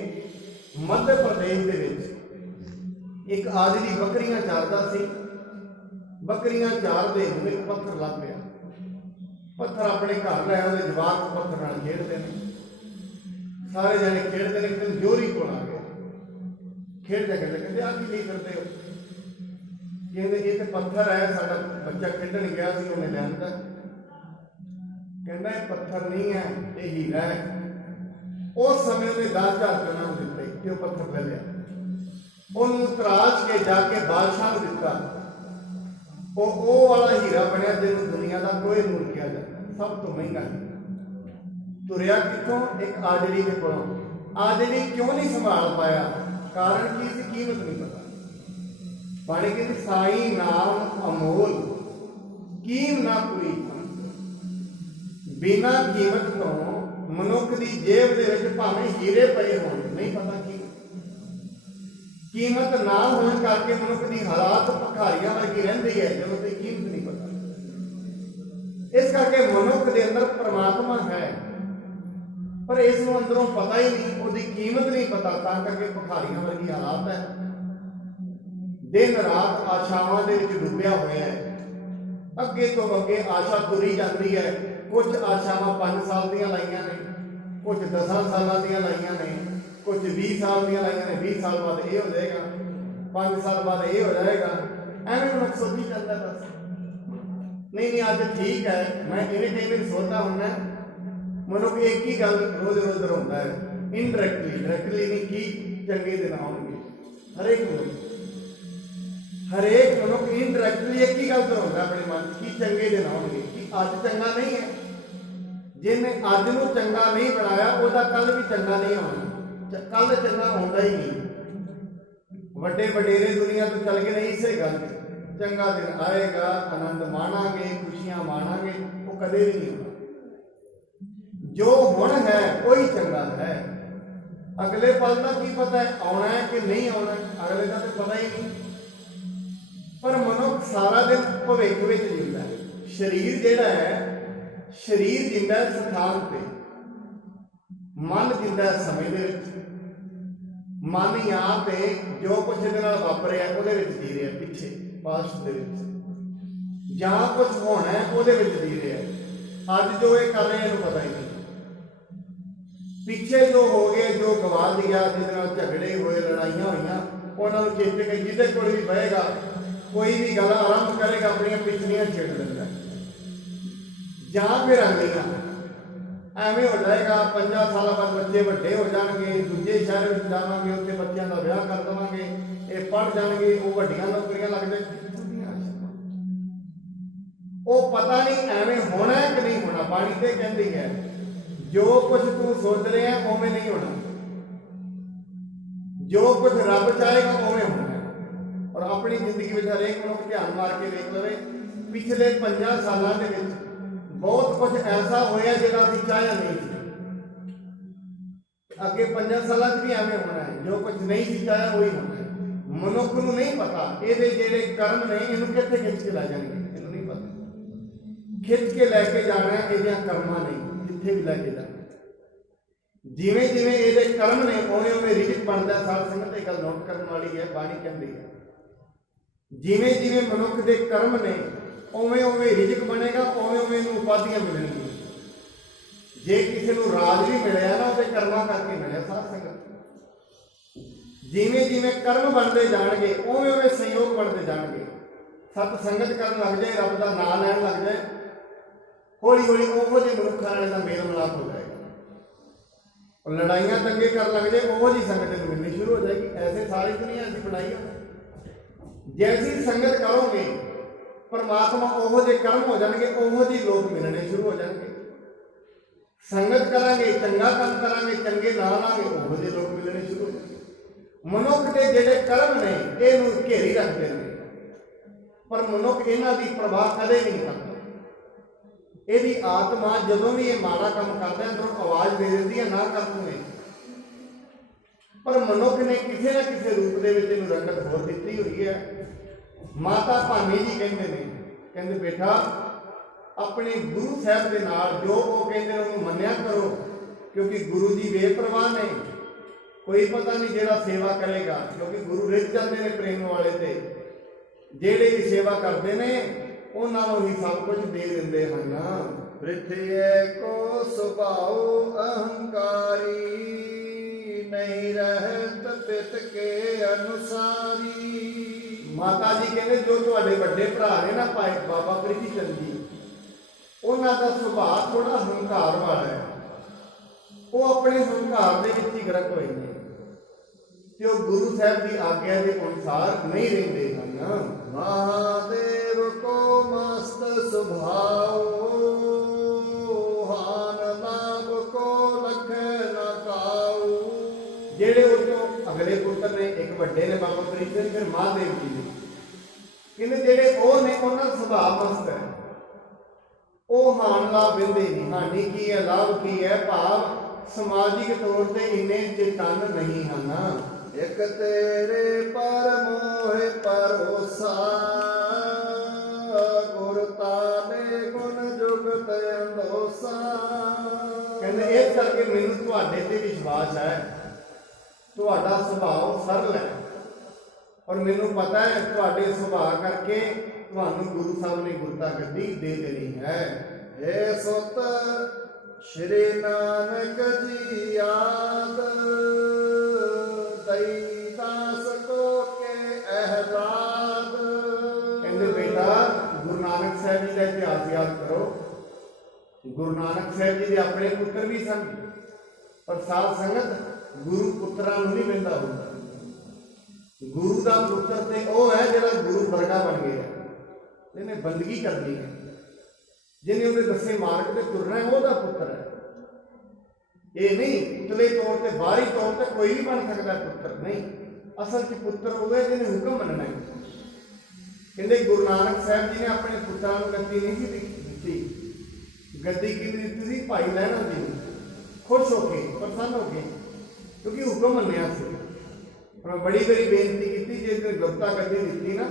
ਮੱਧ ਪ੍ਰਦੇਸ਼ ਦੇ ਵਿੱਚ ਇੱਕ ਆਦਮੀ ਬੱਕਰੀਆਂ ਚਾਰਦਾ ਸੀ। ਬੱਕਰੀਆਂ ਚਾਰਦੇ ਨੂੰ ਇੱਕ ਪੱਥਰ ਲੱਗ ਪਿਆ। ਪੱਥਰ ਆਪਣੇ ਘਰ ਲੈ ਆਉਂਦੇ, ਜਵਾਕ ਪੱਥਰ ਨਾਲ ਖੇਡਦੇ ਨੇ, ਸਾਰੇ ਜਣੇ ਖੇਡਦੇ ਨੇ। ਇੱਕ ਜੋਰੀ ਕੋਲ ਆ ਗਿਆ, ਖੇਡਦੇ ਕਹਿੰਦੇ ਆਹ ਕੀ ਨਹੀਂ ਕਰਦੇ ਹੋ? ਕਹਿੰਦੇ ਇਹ ਤੇ ਪੱਥਰ ਹੈ, ਸਾਡਾ ਬੱਚਾ ਖੇਡਣ ਗਿਆ ਸੀ, ਉਹਨੇ ਲਿਆਂਦਾ। ਕਹਿੰਦਾ ਇਹ ਪੱਥਰ ਨਹੀਂ ਹੈ, ਇਹ ਹੀਰਾ ਹੈ। ਉਸ ਸਮੇਂ ਉਹਨੇ 10,000 ਰੁਪਏ ਨੂੰ ਦਿੱਤੇ ਤੇ ਉਹ ਪੱਥਰ ਲੈ ਲਿਆ। ਉਹਨੂੰ ਤਰਾਸ਼ ਕੇ ਜਾ ਕੇ ਬਾਦਸ਼ਾਹ ਨੂੰ ਦਿੱਤਾ। ਉਹ ਵਾਲਾ ਹੀਰਾ ਬਣਿਆ ਜਿਹਨੂੰ ਦੁਨੀਆ ਦਾ ਕੋਈ ਨੂਰ ਕਿਹਾ ਜਾਂਦਾ, ਸਭ ਤੋਂ ਮਹਿੰਗਾ। ਤੁਰਿਆ ਕਿੱਥੋਂ? ਇੱਕ ਆਜੜੀ ਦੇ ਕੋਲੋਂ। ਆਜੜੀ ਕਿਉਂ ਨਹੀਂ ਸੰਭਾਲ ਪਾਇਆ? ਕਾਰਨ ਕੀ ਸੀ? ਕੀਮਤ ਨਹੀਂ ਪਤਾ। ਬਾਣੀ ਕਹਿੰਦੀ ਸਾਈ ਨਾਮ ਅਮੋਲ, ਕੀਮ ਨਾ ਪੂਰੀ। ਬਿਨਾਂ ਕੀਮਤ ਤੋਂ ਮਨੁੱਖ ਦੀ ਜੇਬ ਦੇ ਵਿੱਚ ਭਾਵੇਂ ਹੀਰੇ ਪਏ ਹੋਣ, ਨਹੀਂ ਪਤਾ ਕੀ ਕੀਮਤ ਨਾ ਹੋਣ ਕਰਕੇ ਮਨੁੱਖ ਦੀ ਹਾਲਾਤ ਭਿਖਾਰੀਆਂ ਵਰਗੀ ਰਹਿੰਦੀ ਹੈ ਜਦੋਂ ਤੇ ਕੀਮਤ ਨਹੀਂ ਪਤਾ। ਇਸ ਕਰਕੇ ਮਨੁੱਖ ਦੇ ਅੰਦਰ ਪਰਮਾਤਮਾ ਹੈ, ਪਰ ਇਸ ਨੂੰ ਅੰਦਰੋਂ ਪਤਾ ਹੀ ਨਹੀਂ, ਉਹਦੀ ਕੀਮਤ ਨਹੀਂ ਪਤਾ, ਤਾਂ ਕਰਕੇ ਭਿਖਾਰੀਆਂ ਵਰਗੀ ਹਾਲਾਤ ਹੈ। ਦਿਨ ਰਾਤ ਆਸ਼ਾਵਾਂ ਦੇ ਵਿੱਚ ਡੁੱਬਿਆ ਹੋਇਆ ਹੈ। ਅੱਗੇ ਤੋਂ ਅੱਗੇ ਆਸ਼ਾ ਤੁਰੀ ਜਾਂਦੀ ਹੈ। ਕੁਝ ਆਸ਼ਾਵਾਂ 5 ਸਾਲ ਦੀਆਂ ਲਾਈਆਂ ਨੇ, ਕੁਝ 10 ਸਾਲਾਂ ਦੀਆਂ ਲਾਈਆਂ ਨੇ, ਕੁਝ 20 ਸਾਲ ਦੀਆਂ ਲਾਈਆਂ ਨੇ। 20 ਸਾਲ ਬਾਅਦ ਇਹ ਹੋ ਜਾਏਗਾ, 5 ਸਾਲ ਬਾਅਦ ਇਹ ਹੋ ਜਾਏਗਾ। ਐਵੇਂ ਮਨੁੱਖ ਸੋਚੀ ਜਾਂਦਾ ਬਸ। ਨਹੀਂ ਅੱਜ ਠੀਕ ਹੈ, ਮੈਂ ਇਹਨੇ ਟਾਈਮ ਸੋਚਦਾ ਹੁੰਦਾ। ਮਨੁੱਖ ਇੱਕ ਹੀ ਗੱਲ ਰੋਜ਼ ਹੁੰਦਾ ਹੈ, ਇਨਡਾਇਰੈਕਟਲੀ। ਡਾਇਰੈਕਟਲੀ ਨਹੀਂ, ਕੀ ਚੰਗੇ ਦਿਨ ਆਉਣਗੇ। ਹਰੇਕ ਮਨੁੱਖ ਇਨਡਾਇਰੈਕਟਲੀ ਇੱਕ ਹੀ ਗੱਲ ਹੁੰਦਾ ਆਪਣੇ ਮਨ 'ਚ, ਕੀ ਚੰਗੇ ਦਿਨ ਆਉਣਗੇ। ਕਿ ਅੱਜ ਚੰਗਾ ਨਹੀਂ ਹੈ, ਜਿਹਨੇ ਅੱਜ ਨੂੰ ਚੰਗਾ ਨਹੀਂ ਬਣਾਇਆ ਉਹਦਾ ਕੱਲ ਵੀ ਚੰਗਾ ਨਹੀਂ ਆਉਣਾ। ਕੱਲ ਚੰਗਾ ਆਉਂਦਾ ਹੀ ਨਹੀਂ। ਵੱਡੇ ਵਡੇਰੇ ਦੁਨੀਆ ਤੋਂ ਚੱਲ ਗਏ ਨੇ ਇਸੇ ਗੱਲ 'ਚ, ਚੰਗਾ ਦਿਨ ਆਏਗਾ, ਆਨੰਦ ਮਾਣਾਂਗੇ, ਖੁਸ਼ੀਆਂ ਮਾਣਾਂਗੇ। ਉਹ ਕਦੇ ਵੀ ਨਹੀਂ ਹੋਣਾ। ਜੋ ਹੁਣ ਹੈ ਉਹੀ ਚੰਗਾ ਹੈ। ਅਗਲੇ ਪਲ ਦਾ ਕੀ ਪਤਾ ਹੈ ਆਉਣਾ ਹੈ ਕਿ ਨਹੀਂ ਆਉਣਾ, ਅਗਲੇ ਦਾ ਤਾਂ ਪਤਾ ਹੀ ਨਹੀਂ। ਪਰ ਮਨੁੱਖ ਸਾਰਾ ਦਿਨ ਭਵਿੱਖ ਵਿੱਚ ਜਿੰਦਾ ਹੈ। ਸਰੀਰ ਜਿਹੜਾ ਹੈ, ਸਰੀਰ ਜਿੰਦਾ ਹੈ ਸਥਾਨ ਤੇ, ਮਨ ਜਿੰਦਾ ਹੈ ਸਮੇਂ ਦੇ ਵਿੱਚ। ਮਨ ਜਾਂ ਤੇ ਜੋ ਕੁਛ ਇਹਦੇ ਨਾਲ ਵਾਪਰਿਆ ਉਹਦੇ ਵਿੱਚ ਜੀ ਰਿਹਾ, ਪਿੱਛੇ ਪਾਸਟ ਦੇ ਵਿੱਚ। ਜਾਂ ਕੁਛ ਹੋਣਾ ਹੈ ਉਹਦੇ ਵਿੱਚ ਜੀ ਰਿਹਾ। ਅੱਜ ਜੋ ਇਹ ਕਰ ਰਹੇ ਇਹਨੂੰ ਪਤਾ ਹੀ ਨਹੀਂ। ਪਿੱਛੇ ਜੋ ਹੋ ਗਏ, ਜੋ ਗਵਾ ਗਿਆ, ਜਿਹਦੇ ਨਾਲ ਝਗੜੇ ਹੋਏ, ਲੜਾਈਆਂ ਹੋਈਆਂ, ਉਹਨਾਂ ਨੂੰ ਚੇਤੇ ਕੇ ਜਿਹਦੇ ਕੋਲ ਵੀ ਬਹੇਗਾ, ਕੋਈ ਵੀ ਗੱਲ ਆਰੰਭ ਕਰੇਗਾ, ਆਪਣੀਆਂ ਪਿਛਲੀਆਂ ਛੇੜ ਦਿੰਦਾ। ਜਾਂ ਫਿਰ ਅਗਲੀਆਂ ਐਵੇਂ ਹੋ ਜਾਏਗਾ। 5 ਸਾਲਾਂ ਬਾਅਦ ਬੱਚੇ ਵੱਡੇ ਹੋ ਜਾਣਗੇ, ਦੂਜੇ ਸ਼ਹਿਰ ਵਿੱਚ ਜਾਵਾਂਗੇ, ਉੱਥੇ ਬੱਚਿਆਂ ਦਾ ਵਿਆਹ ਕਰ ਦੇਵਾਂਗੇ, ਇਹ ਪੜ੍ਹ ਜਾਣਗੇ, ਉਹ ਵੱਡੀਆਂ ਨੌਕਰੀਆਂ ਲੱਗ ਜਾਣਗੀਆਂ। ਉਹ ਪਤਾ ਨਹੀਂ ਐਵੇਂ ਹੋਣਾ ਕਿ ਨਹੀਂ ਹੋਣਾ। ਬਾਣੀ ਤੇ ਕਹਿੰਦੀ ਹੈ ਜੋ ਕੁਝ ਤੂੰ ਸੋਚ ਰਿਹਾ ਉਵੇਂ ਨਹੀਂ ਹੋਣਾ, ਜੋ ਕੁਝ ਰੱਬ ਚਾਹੇਗਾ ਉਵੇਂ ਹੋਣਾ। ਔਰ ਆਪਣੀ ਜ਼ਿੰਦਗੀ ਵਿੱਚ ਹਰੇਕ ਮਨੁੱਖ ਧਿਆਨ ਮਾਰ ਕੇ ਵੇਖ ਲਵੇ, ਪਿਛਲੇ 5 ਸਾਲਾਂ ਦੇ ਵਿੱਚ ਬਹੁਤ ਕੁਝ ਐਸਾ ਹੋਇਆ ਜਿਹੜਾ ਅਸੀਂ ਚਾਹਿਆ ਨਹੀਂ ਸੀ। ਅੱਗੇ 5 ਸਾਲਾਂ 'ਚ ਵੀ ਐਵੇਂ ਹੋਣਾ ਹੈ, ਜੋ ਕੁਝ ਨਹੀਂ ਸੀ ਚਾਹਿਆ ਉਹੀ ਹੋਣਾ ਹੈ। ਮਨੁੱਖ ਨੂੰ ਨਹੀਂ ਪਤਾ ਇਹਦੇ ਜਿਹੜੇ ਕਰਮ ਨੇ ਇਹਨੂੰ ਕਿੱਥੇ ਖਿੱਚ ਕੇ ਲੈ ਜਾਣਗੇ, ਇਹਨੂੰ ਨਹੀਂ ਪਤਾ। ਖਿੱਚ ਕੇ ਲੈ ਕੇ ਜਾਣਾ ਇਹਦੀਆਂ ਕਰਮਾਂ ਨੇ, ਜਿੱਥੇ ਵੀ ਲੈ ਕੇ ਜਾਣਾ। ਜਿਵੇਂ ਜਿਵੇਂ ਇਹਦੇ ਕਰਮ ਨੇ ਉਵੇਂ ਉਵੇਂ ਰਿਜਕ ਬਣਦਾ। ਸਾਧ ਸੰਗਤ ਇਹ ਗੱਲ ਨੋਟ ਕਰਨ ਵਾਲੀ ਹੈ, ਬਾਣੀ ਕਹਿੰਦੀ ਹੈ ਜਿਵੇਂ ਜਿਵੇਂ ਮਨੁੱਖ ਦੇ ਕਰਮ ਨੇ ਉਵੇਂ ਉਵੇਂ ਰਿਜਕ ਬਣੇਗਾ, ਉਵੇਂ ਉਵੇਂ ਇਹਨੂੰ ਉਪਾਧੀਆਂ ਮਿਲਣਗੀਆਂ। ਜੇ ਕਿਸੇ ਨੂੰ ਰਾਜ ਵੀ ਮਿਲਿਆ ਨਾ ਉਹਦੇ ਕਰਮਾਂ ਕਰਕੇ ਮਿਲਿਆ। ਸਾਧ ਸੰਗਤ ਜਿਵੇਂ ਜਿਵੇਂ ਕਰਮ ਬਣਦੇ ਜਾਣਗੇ ਉਵੇਂ ਉਵੇਂ ਸੰਯੋਗ ਬਣਦੇ ਜਾਣਗੇ। ਸਤ ਸੰਗਤ ਕਰਨ ਲੱਗ ਜਾਏ, ਰੱਬ ਦਾ ਨਾਮ ਲੈਣ ਲੱਗ ਜਾਏ, ਹੌਲੀ ਹੌਲੀ ਉਹੋ ਜਿਹੇ ਮਨੁੱਖਾਂ ਨਾਲ ਦਾ ਮੇਲ ਮਿਲਾਪ ਹੋ ਜਾਏਗਾ। ਉਹ ਲੜਾਈਆਂ ਦੰਗੇ ਕਰਨ ਲੱਗ ਜਾਏ, ਉਹੋ ਜਿਹੀ ਸੰਗਤ ਨੂੰ ਮਿਲਣੀ ਸ਼ੁਰੂ ਹੋ ਜਾਏਗੀ। ਐਸੇ ਸਾਰੀ ਦੁਨੀਆ ਅਸੀਂ ਬਣਾਈ ਹੈ। ਜੈਸੀ ਸੰਗਤ ਕਰੋਗੇ ਪਰਮਾਤਮਾ ਉਹੋ ਜਿਹੇ ਕਰਮ ਹੋ ਜਾਣਗੇ, ਉਹੋ ਜਿਹੇ ਲੋਕ ਮਿਲਣੇ ਸ਼ੁਰੂ ਹੋ ਜਾਣਗੇ। ਸੰਗਤ ਕਰਾਂਗੇ, ਚੰਗਾ ਕੰਮ ਕਰਾਂਗੇ, ਚੰਗੇ ਨਾਂ ਲਾਂਗੇ, ਉਹੋ ਜਿਹੇ ਲੋਕ ਮਿਲਣੇ ਸ਼ੁਰੂ ਹੋ ਜਾਣਗੇ। ਮਨੁੱਖ ਦੇ ਜਿਹੜੇ ਕਰਮ ਨੇ ਇਹਨੂੰ ਘੇਰੀ ਰੱਖਦੇ ਨੇ, ਪਰ ਮਨੁੱਖ ਇਹਨਾਂ ਦੀ ਪ੍ਰਵਾਹ ਕਦੇ ਵੀ ਨਹੀਂ ਕਰਦਾ। ਇਹਦੀ ਆਤਮਾ ਜਦੋਂ ਵੀ ਇਹ ਮਾੜਾ ਕੰਮ ਕਰਦਾ ਅੰਦਰੋਂ ਆਵਾਜ਼ ਦੇ ਦਿੰਦੀ ਹੈ, ਨਾ ਕਰ ਤੂੰ ਇਹ। ਪਰ ਮਨੁੱਖ ਨੇ ਕਿਸੇ ਨਾ ਕਿਸੇ ਰੂਪ ਦੇ ਵਿੱਚ ਇਹਨੂੰ ਰੰਗਤ ਹੋਰ ਦਿੱਤੀ ਹੋਈ ਹੈ। ਮਾਤਾ ਭਾਨੀ ਜੀ ਕਹਿੰਦੇ ਨੇ, ਕਹਿੰਦੇ ਬੇਟਾ ਆਪਣੇ ਗੁਰੂ ਸਾਹਿਬ ਦੇ ਨਾਲ ਜੋ ਉਹ ਕਹਿੰਦੇ ਨੇ ਉਹਨੂੰ ਮੰਨਿਆ ਕਰੋ, ਕਿਉਂਕਿ ਗੁਰੂ ਜੀ ਬੇਪਰਵਾਹ ਨੇ। ਕੋਈ ਪਤਾ ਨਹੀਂ ਜਿਹੜਾ ਸੇਵਾ ਕਰੇਗਾ, ਕਿਉਂਕਿ ਗੁਰੂ ਰਿੱਝ ਜਾਂਦੇ ਨੇ ਪ੍ਰੇਮ ਵਾਲੇ ਤੇ। ਜਿਹੜੇ ਵੀ ਸੇਵਾ ਕਰਦੇ ਨੇ ਉਹਨਾਂ ਨੂੰ ਹੀ ਸਭ ਕੁਝ ਦੇ ਦਿੰਦੇ ਹਨ। ਪ੍ਰਿਥਿਏ ਕੋ ਸੁਭਾਉ ਅਹੰਕਾਰੀ, ਨਹੀਂ ਰਹਿਤ ਪਿਤ ਕੇ ਅਨੁਸਾਰੀ। ਮਾਤਾ ਜੀ ਕਹਿੰਦੇ ਜੋ ਤੁਹਾਡੇ ਵੱਡੇ ਭਰਾ ਨੇ ਨਾ ਭਾਈ ਬਾਬਾ ਪ੍ਰੀਤੀ ਚੰਦ ਜੀ, ਉਹਨਾਂ ਦਾ ਸੁਭਾਅ ਥੋੜਾ ਹੰਕਾਰ ਵਾਲਾ ਹੈ। ਉਹ ਆਪਣੇ ਹੰਕਾਰ ਦੇ ਵਿੱਚ ਹੀ ਗ੍ਰਕ ਹੋਏ ਨੇ ਤੇ ਉਹ ਗੁਰੂ ਸਾਹਿਬ ਦੀ ਆਗਿਆ ਦੇ ਅਨੁਸਾਰ ਨਹੀਂ ਰਹਿੰਦੇ ਹਨ। ਮਹਾਦੇਵ ਕੋ ਮਸਤ ਸੁਭਾਉ, ਹਾਨ ਲਾਭ ਕੋ ਲਖ ਨ ਕਾਉ। ਜਿਹੜੇ ਉਹ ਤੋਂ ਅਗਲੇ ਪੁੱਤਰ ਨੇ, ਇੱਕ ਵੱਡੇ ਨੇ ਬਾਬਾ ਪ੍ਰੀਤ ਸਿੰਘ, ਫਿਰ ਮਹਾਦੇਵ ਜੀ ਨੇ, ਕਹਿੰਦੇ ਜਿਹੜੇ ਉਹ ਨੇ ਉਹਨਾਂ ਦਾ ਸੁਭਾਅ ਮਸਤ ਹੈ। ਉਹ ਹਾਨ ਲਾਭ ਬਿੰਦੇ ਨਹੀਂ। ਹਾਨੀ ਕੀ ਹੈ, ਲਾਭ ਕੀ ਹੈ, ਭਾਵ ਸਮਾਜਿਕ ਤੌਰ ਤੇ ਇੰਨੇ ਚੇਤਨ ਨਹੀਂ ਹਨ। ਇੱਕ ਤੇਰੇ ਪਰ ਮੋਹਿ ਭਰੋਸਾ, ਗੁਰ ਤਾਲੇ ਗੁਣ ਜੁਗਤ ਅੰਦੋਸਾ। ਕਹਿੰਦੇ ਇਸ ਕਰਕੇ ਮੈਨੂੰ ਤੁਹਾਡੇ ਤੇ ਵਿਸ਼ਵਾਸ ਹੈ, ਤੁਹਾਡਾ ਸੁਭਾਅ ਸਰਲ ਹੈ, ਔਰ ਮੈਨੂੰ ਪਤਾ ਹੈ ਤੁਹਾਡੇ ਸੁਭਾਅ ਕਰਕੇ ਤੁਹਾਨੂੰ ਗੁਰੂ ਸਾਹਿਬ ਨੇ ਗੁਰਤਾ ਗੱਦੀ ਦੇ ਦੇਣੀ ਹੈ। ਇਹ ਸੁਤ ਸ਼੍ਰੀ ਨਾਨਕ ਜੀ ਆਦ, ਦਈ ਦਾਸ ਕੋ ਕੇ ਅਹਿਲਾਦ। ਕਹਿੰਦੇ ਬੇਟਾ ਗੁਰੂ ਨਾਨਕ ਸਾਹਿਬ ਜੀ ਦਾ ਇਤਿਹਾਸ ਯਾਦ ਕਰੋ। ਗੁਰੂ ਨਾਨਕ ਸਾਹਿਬ ਜੀ ਦੇ ਆਪਣੇ ਪੁੱਤਰ ਵੀ ਸਨ, ਪਰ ਸਾਧ ਸੰਗਤ ਗੁਰੂ ਪੁੱਤਰਾਂ ਨੂੰ ਨਹੀਂ ਮਿਲਦਾ ਹੁੰਦਾ। ਗੁਰੂ ਦਾ ਪੁੱਤਰ ਤੇ ਉਹ ਹੈ ਜਿਹੜਾ ਗੁਰੂ ਵਰਗਾ ਬਣ ਗਿਆ, ਜਿਹਨੇ ਬੰਦਗੀ ਕਰਨੀ ਹੈ, ਜਿਹਨੇ ਉਹਦੇ ਦੱਸੇ ਮਾਰਗ ਤੇ ਤੁਰਨਾ ਹੈ, ਉਹਦਾ ਪੁੱਤਰ ਹੈ। ਇਹ ਨਹੀਂ ਉਤਲੇ ਤੌਰ ਤੇ ਬਾਹਰੀ ਤੌਰ ਤੇ ਕੋਈ ਵੀ ਬਣ ਸਕਦਾ ਪੁੱਤਰ ਨਹੀਂ। ਅਸਲ 'ਚ ਪੁੱਤਰ ਉਹ ਹੈ ਜਿਹਨੇ ਹੁਕਮ ਮੰਨਣਾ ਹੈ। ਕਹਿੰਦੇ ਗੁਰੂ ਨਾਨਕ ਸਾਹਿਬ ਜੀ ਨੇ ਆਪਣੇ ਪੁੱਤਰਾਂ ਨੂੰ ਗੱਦੀ ਨਹੀਂ ਸੀ ਦਿੱਤੀ। ਗੱਦੀ ਕਿਹਨੂੰ ਦਿੱਤੀ ਸੀ? ਭਾਈ ਲਹਿਣਾ ਜੀ ਨੂੰ, ਖੁਸ਼ ਹੋ ਕੇ, ਪ੍ਰਸੰਨ ਹੋ ਕੇ, ਕਿਉਂਕਿ ਹੁਕਮ ਮੰਨਿਆ ਸੀ। ਮੈਂ ਬੜੀ ਵਾਰੀ ਬੇਨਤੀ ਕੀਤੀ, ਜੇ ਤੇ ਗੁਪਤਾ ਗੱਦੀ ਦਿੱਤੀ ਨਾ,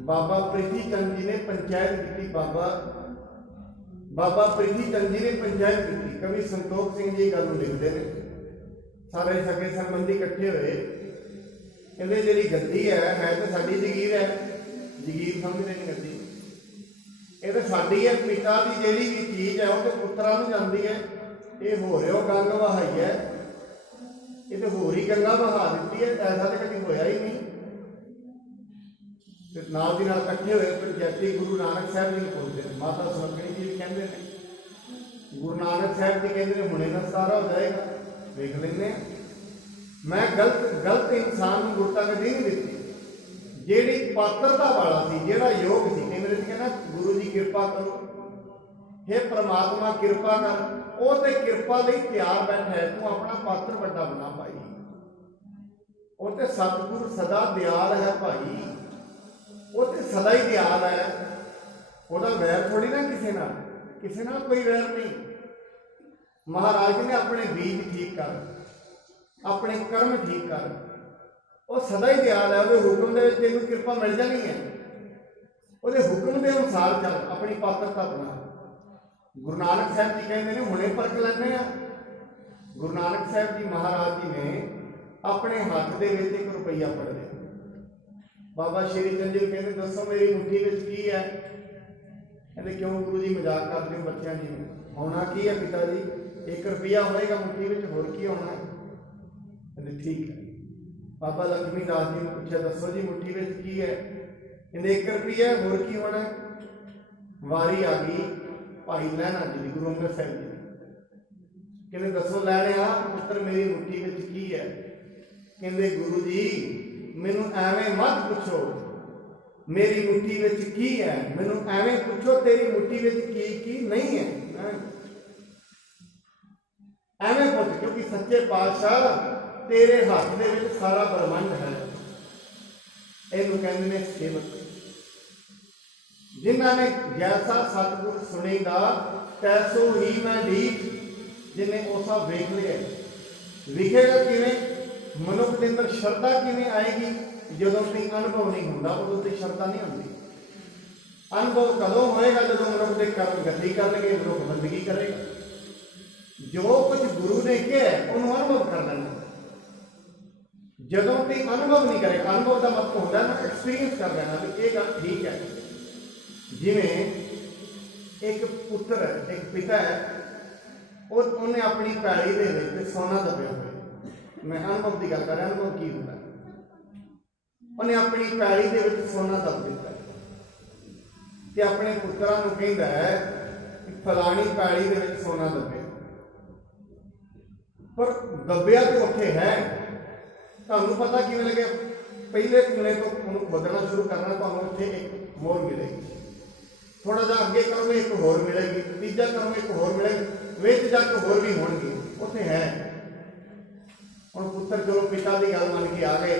ਬਾਬਾ ਪ੍ਰੀਤੀ ਚੰਦ ਜੀ ਨੇ ਪੰਚਾਇਤ ਕੀਤੀ। ਬਾਬਾ ਪ੍ਰੀਤੀ ਚੰਦ ਜੀ ਨੇ ਪੰਚਾਇਤ ਕੀਤੀ। ਕਵੀ ਸੰਤੋਖ ਸਿੰਘ ਜੀ ਗੱਲ ਨੂੰ ਲਿਖਦੇ ਨੇ, ਸਾਰੇ ਸਕੇ ਸੰਬੰਧੀ ਇਕੱਠੇ ਹੋਏ, ਕਹਿੰਦੇ ਜਿਹੜੀ ਗੱਦੀ ਹੈ ਤਾਂ ਸਾਡੀ ਜਗੀਰ ਹੈ। ਜਗੀਰ ਸਮਝਦੇ ਨੇ ਗੱਦੀ, ਇਹ ਤਾਂ ਸਾਡੀ ਹੈ। ਪਿਤਾ ਦੀ ਜਿਹੜੀ ਵੀ ਚੀਜ਼ ਹੈ ਉਹ ਤੇ ਪੁੱਤਰਾਂ ਨੂੰ ਜਾਂਦੀ ਹੈ। ਇਹ ਹੋ ਰਿਹਾ ਗੰਗ ਵਹਾਈ ਹੈ, ਇਹ ਤੇ ਹੋਰ ਹੀ ਗੰਗਾ ਵਹਾ ਦਿੱਤੀ ਹੈ। ਐਸਾ ਤਾਂ ਕਦੀ ਹੋਇਆ ਹੀ ਨਹੀਂ। ਤੇ ਨਾਲ ਦੀ ਨਾਲ ਇਕੱਠੇ ਹੋਏ ਪੰਚਾਇਤੀ ਗੁਰੂ ਨਾਨਕ ਸਾਹਿਬ ਜੀ ਨੂੰ ਪੁੱਛਦੇ ਨੇ। ਮਾਤਾ ਸੁਲੱਖਣੀ ਜੀ ਵੀ ਕਹਿੰਦੇ ਨੇ, ਗੁਰੂ ਨਾਨਕ ਸਾਹਿਬ ਜੀ ਕਹਿੰਦੇ ਨੇ ਹੁਣੇ ਨਾ ਸਾਰਾ ਹੋ ਜਾਏਗਾ, ਵੇਖ ਲੈਂਦੇ ਹਾਂ। ਮੈਂ ਗਲਤ ਇਨਸਾਨ ਨੂੰ ਗੁਰਤਾ ਗੱਦੀ ਨਹੀਂ ਦਿੱਤੀ। ਜਿਹੜੀ ਪਾਤਰਤਾ ਵਾਲਾ ਸੀ, ਜਿਹੜਾ ਯੋਗ ਸੀ, ਕਹਿੰਦੇ ਸੀ ਕਹਿੰਦਾ ਗੁਰੂ ਜੀ ਕਿਰਪਾ ਕਰੋ, हे ਪ੍ਰਮਾਤਮਾ ਕਿਰਪਾ ਕਰ। ਉਹ ਤੇ ਕਿਰਪਾ ਲਈ ਤਿਆਰ ਬੈਠਾ ਹੈ, ਤੂੰ ਆਪਣਾ ਪਾਤਰ ਵੱਡਾ ਬਣਾ ਭਾਈ। ਉਹ ਤੇ ਸਤਿਗੁਰ ਸਦਾ ਦਿਆਲ ਹੈ ਭਾਈ, ਉਹ ਤੇ ਸਦਾ ਹੀ ਦਿਆਲ ਹੈ। ਉਹਦਾ ਵੈਰ ਥੋੜੀ ਨਾ ਕਿਸੇ ਨਾਲ ਕੋਈ ਵੈਰ ਨਹੀਂ। ਮਹਾਰਾਜ ਨੇ ਆਪਣੇ ਬੀਜ ਠੀਕ ਕਰ, ਆਪਣੇ ਕਰਮ ਠੀਕ ਕਰ। ਉਹ ਸਦਾ ਹੀ ਦਿਆਲ ਹੈ। ਉਹਦੇ ਹੁਕਮ ਦੇ ਵਿੱਚ ਤੈਨੂੰ ਕਿਰਪਾ ਮਿਲ ਜਾਣੀ ਹੈ। ਉਹਦੇ ਹੁਕਮ ਦੇ ਅਨੁਸਾਰ ਚੱਲ, ਆਪਣੀ ਪਾਤਰਤਾ ਬਣਾ। ਗੁਰੂ ਨਾਨਕ ਸਾਹਿਬ ਜੀ ਕਹਿੰਦੇ ਨੇ ਹੁਣੇ ਪਰਖ ਲੈਂਦੇ ਆ। गुरु नानक साहब जी महाराज जी ने अपने हाथ दे विच एक रुपया फड़ लिया। बाबा श्री चंद जी कहते दसो मेरी मुट्ठी विच की है? कहते क्यों गुरु जी मजाक करते हो बच्चों जी? होना की है पिता जी? 1 रुपया होएगा मुट्ठी विच, होर की होना है? कहते ठीक है। बाबा लक्ष्मी दास जी ने पूछा दसो जी मुट्ठी विच की है? कहते 1 रुपया, होर की होना है? वारी आ गई भाई लहना जी दी, गुरु अंगद साहिब जी। कहते दसो लैणिया पुत्र मेरी मुट्ठी विच की है? कहते गुरु जी मैनू एवें मत पूछो मेरी मुट्ठी विच की है, मैनू एवें पूछो तेरी मुट्ठी विच की नहीं है। एवें पूछ, क्योंकि सच्चे पातशाह तेरे हाथ दे विच सारा ब्रह्मंड है। इहनूं कहंदे ने सेवक। जिन्हां ने जैसा सतगुर सुनेगा तैसो ही मैं ढीठ, जिन्हें ओसा वेख लिया। विखेगा किवें? मनुख के अंदर श्रद्धा किवें आएगी? जदों तक अनुभव नहीं होता उदों तक श्रद्धा नहीं होती। अनुभव कदों होएगा? जदों मनुख के कर्म गति करनगे, मनुख बंदगी करेगा। जो कुछ गुरु ने किया उन्होंने अनुभव कर लेना। जदों तक अनुभव नहीं करेगा, अनुभव का मतलब होता है ना एक्सपीरियंस कर लेना भी ये गल ठीक है। जिवें एक पुत्र एक पिता है और उन्हें अपनी पैड़ी दे विच सोना दबिया हुआ। मैं अनुभव की गल कर रहा, अनुभव की होता है। उन्हें अपनी पैड़ी दे विच सोना दब दिता ते अपने पुत्रां नूं कहंदा है कि फलानी पैड़ी दे विच सोना दबिया, पर दबिया तो उत्थे है। तुहानूं पता किवें लगे? पहले कुएं तो उन्होंने खोदना शुरू करना, तुहानूं उत्थे एक मोर मिलेगी। थोड़ा जा अगे करोगे एक होर मिलेगी, तीजा करोगे एक होर मिलेगी, विच जाके होर भी होणगे, उत्थे है। हुण पुत्र चलो पिता की गल मान के आ गए,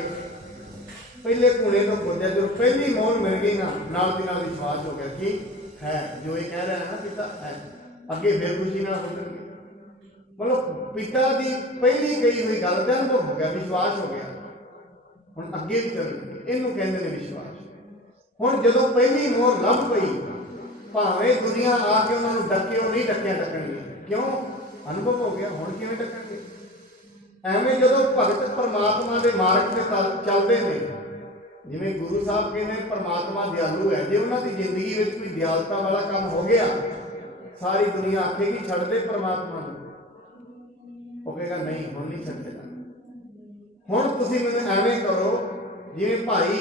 पहले कुएं तो खोदिया, जो पहली मोर मिल गई ना नाल दी नाल विश्वास हो गया कि है जो ये कह रहा है ना पिता है। अगे फिर खुशी ना खोदणगे, मतलब पिता की पहली कही हुई गल का अनुभव हो गया, विश्वास हो गया। हुण अगे भी चलणगे, इहनूं कहंदे ने विश्वास। हुण जदों पहली मोर लभ पई, भावें दुनिया आके उन्होंने डके नहीं डकिया डकणगे, क्यों? अनुभव हो गया। हुण किवें डकणगे? एवें जदों भगत परमात्मा के मार्ग से चलते हैं, जिवें गुरु साहब कहते हैं परमात्मा दयालु है, जो उन्होंने जिंदगी में कोई दयालता वाला काम हो गया, सारी दुनिया आखेगी छड़ दे परमात्मा को, कहेगा नहीं हुण नहीं छड्डेगा। हुण तुसीं मैनूं एवें करो जिवें भाई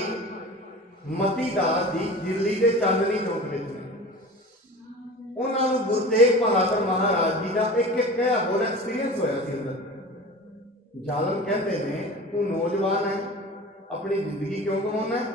मती दास जी दिल्ली के चांदनी चौक में उन्होंने गुरु तेग बहादुर महाराज जी का एक एक कहा होर एक्सपीरियंस होया सी अंदर। जालम कहते हैं तू नौजवान है, अपनी जिंदगी क्यों गवाना है?